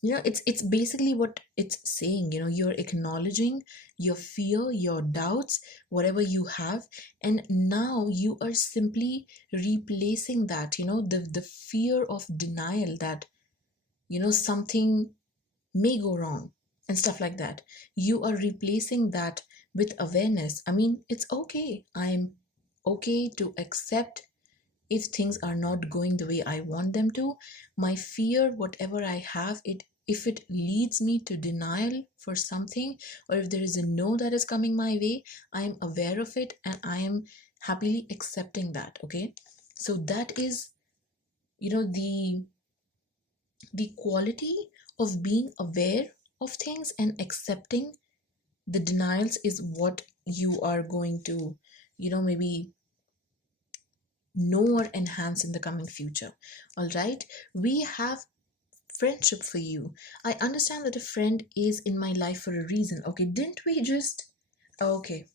it's basically what it's saying. You're acknowledging your fear, your doubts, whatever you have, and now you are simply replacing that, the fear of denial, that something may go wrong and stuff like that. You are replacing that with awareness. I mean, it's okay. I'm okay to accept if things are not going the way I want them to. My fear, whatever I have, it if it leads me to denial for something, or if there is a no that is coming my way, I am aware of it and I am happily accepting that. Okay, so that is the quality of being aware of things and accepting the denials is what you are going to maybe know or enhance in the coming future. All right, we have friendship for you. I understand that a friend is in my life for a reason. Okay, didn't we just okay,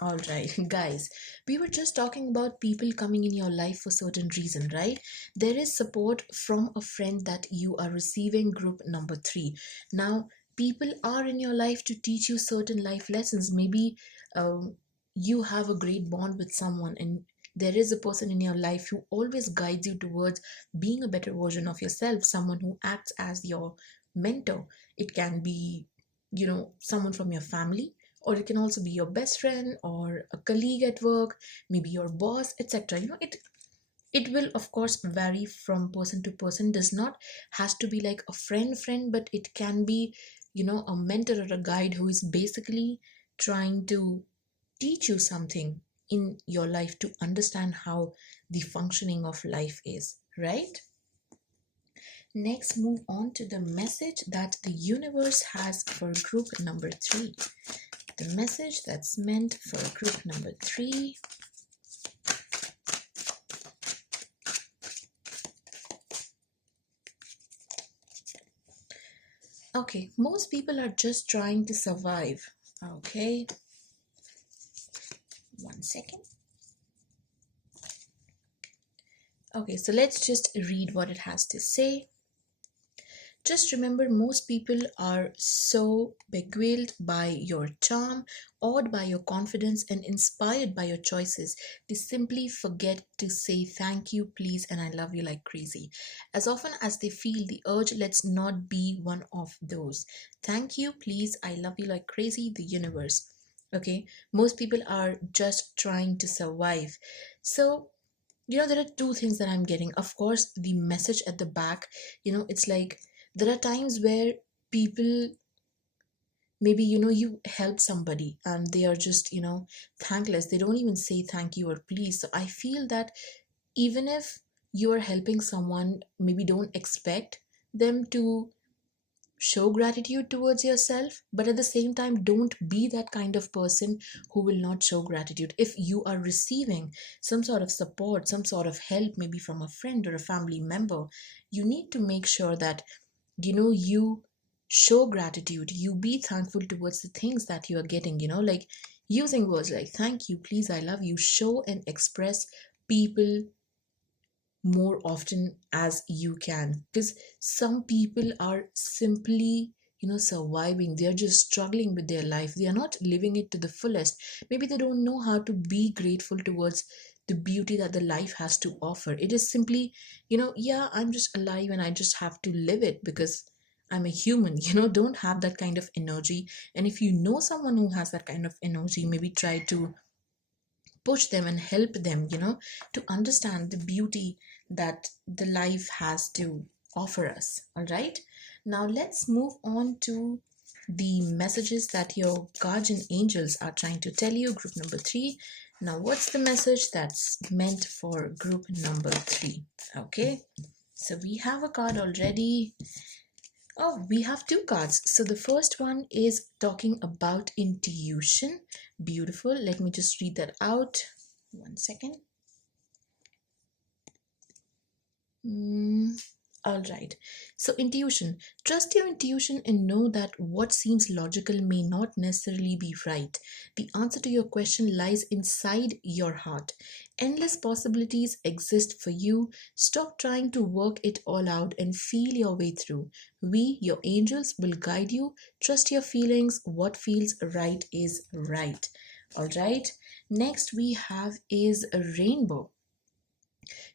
all right, guys, we were just talking about people coming in your life for certain reason, right? There is support from a friend that you are receiving, group number 3. Now people are in your life to teach you certain life lessons. Maybe um, you have a great bond with someone, and there is a person in your life who always guides you towards being a better version of yourself, someone who acts as your mentor. It can be, someone from your family, or it can also be your best friend or a colleague at work, maybe your boss, etc. It will of course vary from person to person, does not has to be like a friend, but it can be, a mentor or a guide who is basically trying to teach you something in your life to understand how the functioning of life is, right? Next, move on to the message that the universe has for group number 3. The message that's meant for group number 3. Okay, most people are just trying to survive. Okay, one second. Okay, so let's just read what it has to say. Just remember, most people are so beguiled by your charm, awed by your confidence, and inspired by your choices. They simply forget to say thank you, please, and I love you like crazy. As often as they feel the urge, let's not be one of those. Thank you, please, I love you like crazy, the universe. Okay, most people are just trying to survive. So, there are two things that I'm getting. Of course, the message at the back, it's like there are times where people, maybe, you help somebody and they are just, thankless. They don't even say thank you or please. So I feel that even if you are helping someone, maybe don't expect them to show gratitude towards yourself, but at the same time don't be that kind of person who will not show gratitude. If you are receiving some sort of support, some sort of help, maybe from a friend or a family member, you need to make sure that you show gratitude, you be thankful towards the things that you are getting, like using words like thank you, please, I love you. Show and express people more often as you can, because some people are simply, surviving. They're just struggling with their life, they are not living it to the fullest. Maybe they don't know how to be grateful towards the beauty that the life has to offer. It is simply, yeah, I'm just alive and I just have to live it because I'm a human. Don't have that kind of energy. And if you know someone who has that kind of energy, maybe try to push them and help them, to understand the beauty that the life has to offer us. All right. Now let's move on to the messages that your guardian angels are trying to tell you, group number 3. Now, what's the message that's meant for group number 3? Okay. So we have a card already. Oh, we have two cards. So the first one is talking about intuition. Beautiful. Let me just read that out. One second. All right. So, intuition. Trust your intuition and know that what seems logical may not necessarily be right. The answer to your question lies inside your heart. Endless possibilities exist for you. Stop trying to work it all out and feel your way through. We, your angels, will guide you. Trust your feelings. What feels right is right. All right. Next, we have is a rainbow.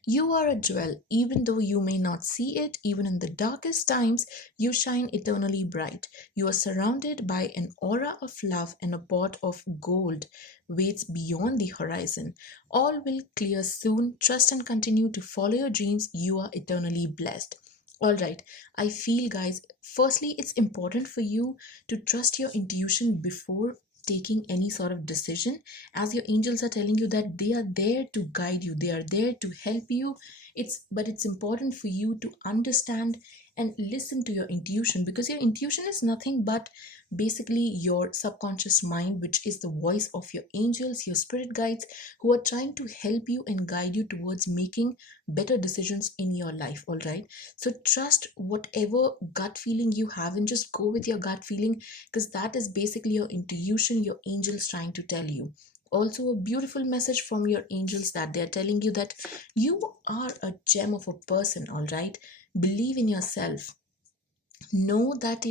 You are a jewel, even though you may not see it, even in the darkest times, you shine eternally bright. You are surrounded by an aura of love, and a pot of gold waits beyond the horizon. All will clear soon. Trust and continue to follow your dreams. You are eternally blessed. All right, I feel, guys, firstly, it's important for you to trust your intuition before taking any sort of decision, as your angels are telling you that they are there to guide you, they are there to help you. It's important for you to understand and listen to your intuition, because your intuition is nothing but basically your subconscious mind, which is the voice of your angels, your spirit guides, who are trying to help you and guide you towards making better decisions in your life. All right, so trust whatever gut feeling you have and just go with your gut feeling, because that is basically your intuition, your angels trying to tell you. Also, a beautiful message from your angels that they're telling you that you are a gem of a person. All right, believe in yourself. know that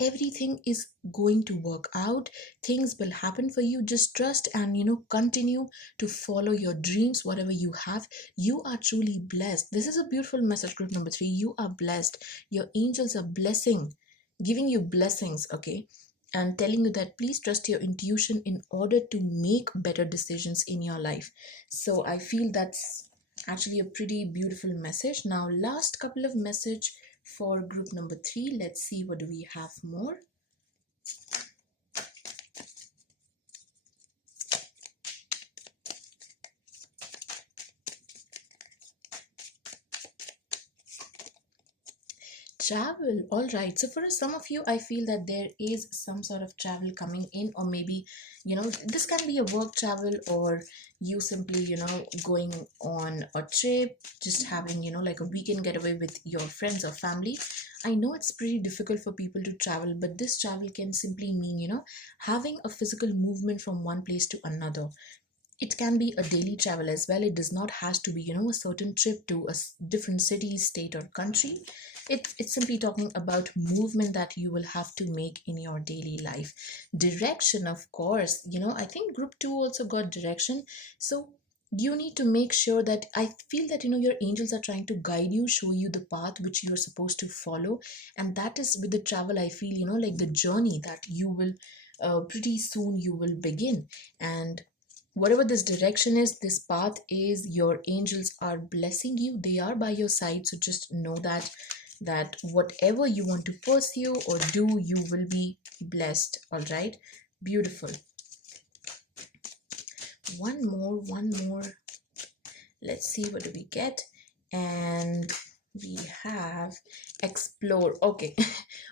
everything is going to work out. Things will happen for you. Just trust and continue to follow your dreams. Whatever you have, you are truly blessed. This is a beautiful message, group number 3. You are blessed. Your angels are blessing, giving you blessings, okay, and telling you that please trust your intuition in order to make better decisions in your life. So I feel that's actually a pretty beautiful message. Now last couple of message for group number 3. Let's see what do we have more. Travel. All right, so for some of you, I feel that there is some sort of travel coming in, or maybe this can be a work travel, or you simply going on a trip, just having like a weekend getaway with your friends or family. I know it's pretty difficult for people to travel, but this travel can simply mean having a physical movement from one place to another. It can be a daily travel as well. It does not has to be a certain trip to a different city, state, or country. It's simply talking about movement that you will have to make in your daily life. Direction, of course, I think group 2 also got direction. So you need to make sure that, I feel that your angels are trying to guide you, show you the path which you're supposed to follow. And that is with the travel, I feel like the journey that you will pretty soon you will begin. And whatever this direction is, this path is, your angels are blessing you. They are by your side. So just know that whatever you want to pursue or do, you will be blessed. All right, beautiful. One more. Let's see what do we get. And we have explore. Okay.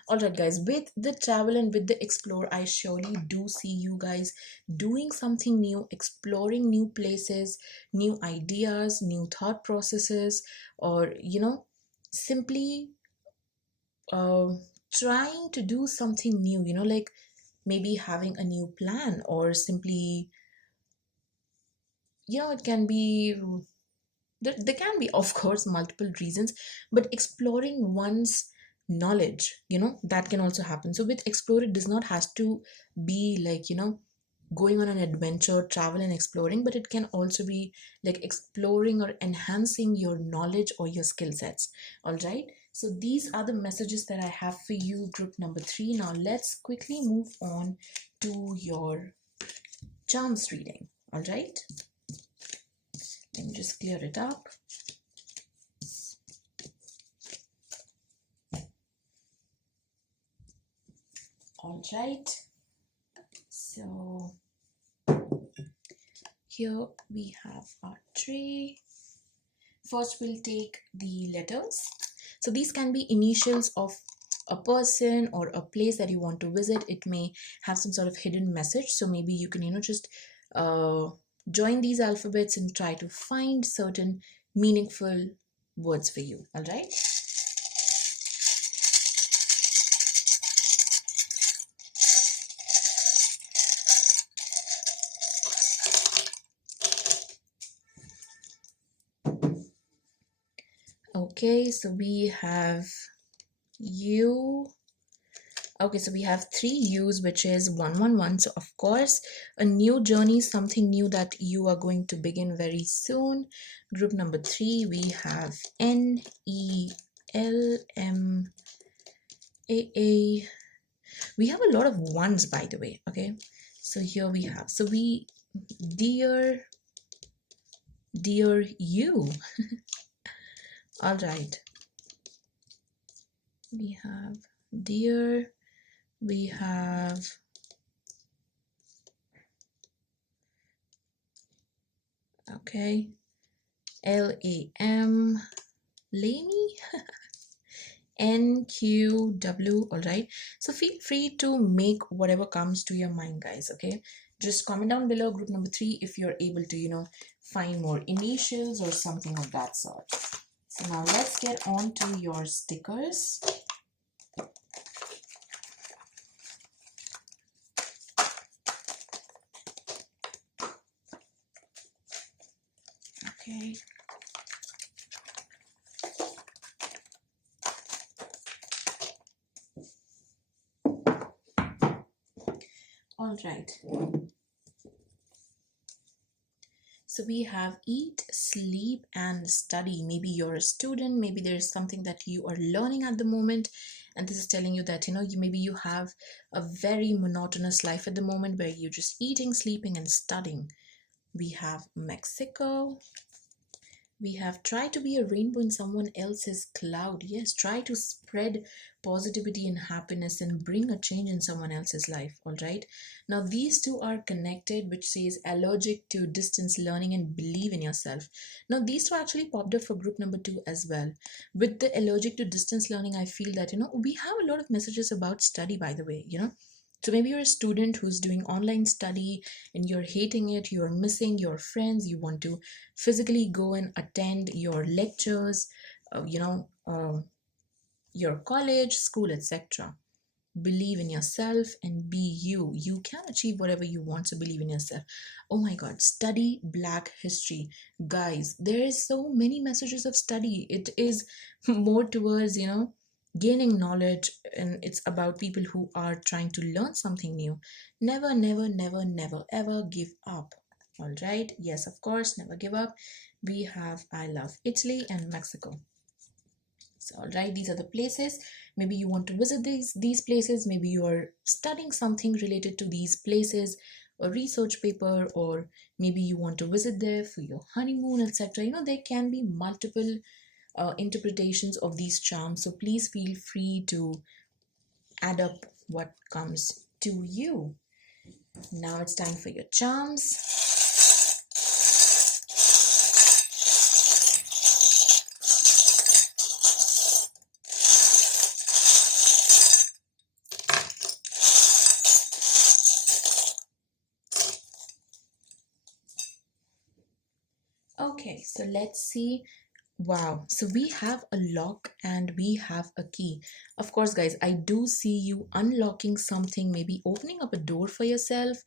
All right, guys, with the travel and with the explore, I surely do see you guys doing something new, exploring new places, new ideas, new thought processes, or simply uh, trying to do something new, like maybe having a new plan, or simply it can be, there can be, of course, multiple reasons, but exploring one's knowledge, that can also happen. So with explore, it does not has to be like going on an adventure, travel and exploring, but it can also be like exploring or enhancing your knowledge or your skill sets. All right, so these are the messages that I have for you, group number 3. Now let's quickly move on to your charms reading. All right, let me just clear it up. All right, so here we have our tray. First, we'll take the letters. So these can be initials of a person or a place that you want to visit. It may have some sort of hidden message. So maybe you can, just join these alphabets and try to find certain meaningful words for you. All right. Okay, so we have you. Okay, so we have 3 U's, which is 111. So of course, a new journey, something new that you are going to begin very soon. Group number 3, we have NELMAA. We have a lot of ones, by the way. Okay, so here we have, so we, dear you. All right, we have dear, we have okay, LAM, Lamy, NQW. All right, so feel free to make whatever comes to your mind, guys. Okay, just comment down below, group number 3, if you're able to find more initials or something of that sort. So now let's get on to your stickers. Okay. All right. So we have eat, sleep, and study. Maybe you're a student, maybe there's something that you are learning at the moment, and this is telling you that maybe you have a very monotonous life at the moment where you're just eating, sleeping, and studying. We have Mexico. We have try to be a rainbow in someone else's cloud. Yes, try to spread positivity and happiness and bring a change in someone else's life. All right. Now, these two are connected, which says allergic to distance learning and believe in yourself. Now, these two actually popped up for group number 2 as well. With the allergic to distance learning, I feel that, we have a lot of messages about study, by the way. So maybe you're a student who's doing online study and you're hating it, you're missing your friends, you want to physically go and attend your lectures, your college, school, etc. Believe in yourself and be you. You can achieve whatever you want, so believe in yourself. Oh my god, study Black history. Guys, there is so many messages of study. It is more towards, gaining knowledge, and it's about people who are trying to learn something new. Never, never, never, never, ever give up. All right. Yes, of course, never give up. We have I love Italy and Mexico. So, all right, these are the places. Maybe you want to visit these places. Maybe you are studying something related to these places, a research paper, or maybe you want to visit there for your honeymoon, etc. There can be multiple interpretations of these charms. So please feel free to add up what comes to you. Now it's time for your charms. Okay, so let's see. Wow, so we have a lock and we have a key. Of course, guys, I do see you unlocking something, maybe opening up a door for yourself,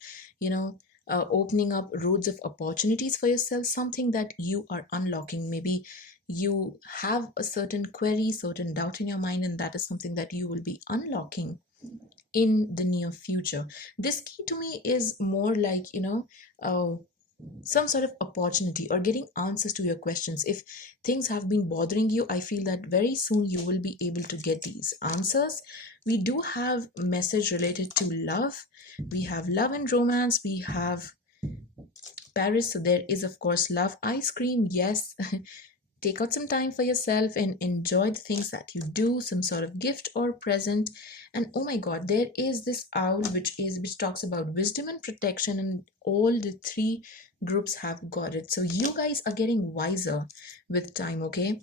opening up roads of opportunities for yourself, something that you are unlocking. Maybe you have a certain query, certain doubt in your mind, and that is something that you will be unlocking in the near future. This key to me is more like, some sort of opportunity or getting answers to your questions. If things have been bothering you, I feel that very soon you will be able to get these answers. We do have message related to love. We have love and romance. We have Paris. So there is, of course, love ice cream. Yes. Take out some time for yourself and enjoy the things that you do, some sort of gift or present. And oh my god, there is this owl which talks about wisdom and protection, and all the three groups have got it. So you guys are getting wiser with time, okay?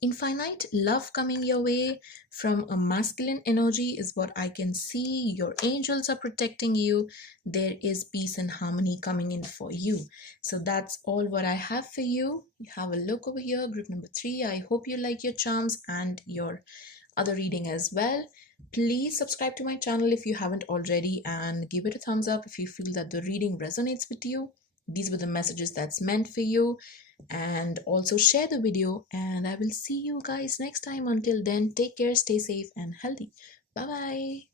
Infinite love coming your way from a masculine energy is what I can see. Your angels are protecting you. There is peace and harmony coming in for you. So that's all what I have for you. You have a look over here, group number 3. I hope you like your charms and your other reading as well. Please subscribe to my channel if you haven't already, and give it a thumbs up if you feel that the reading resonates with you. These were the messages that's meant for you. And also share the video, and I will see you guys next time. Until then, take care, stay safe and healthy. Bye bye.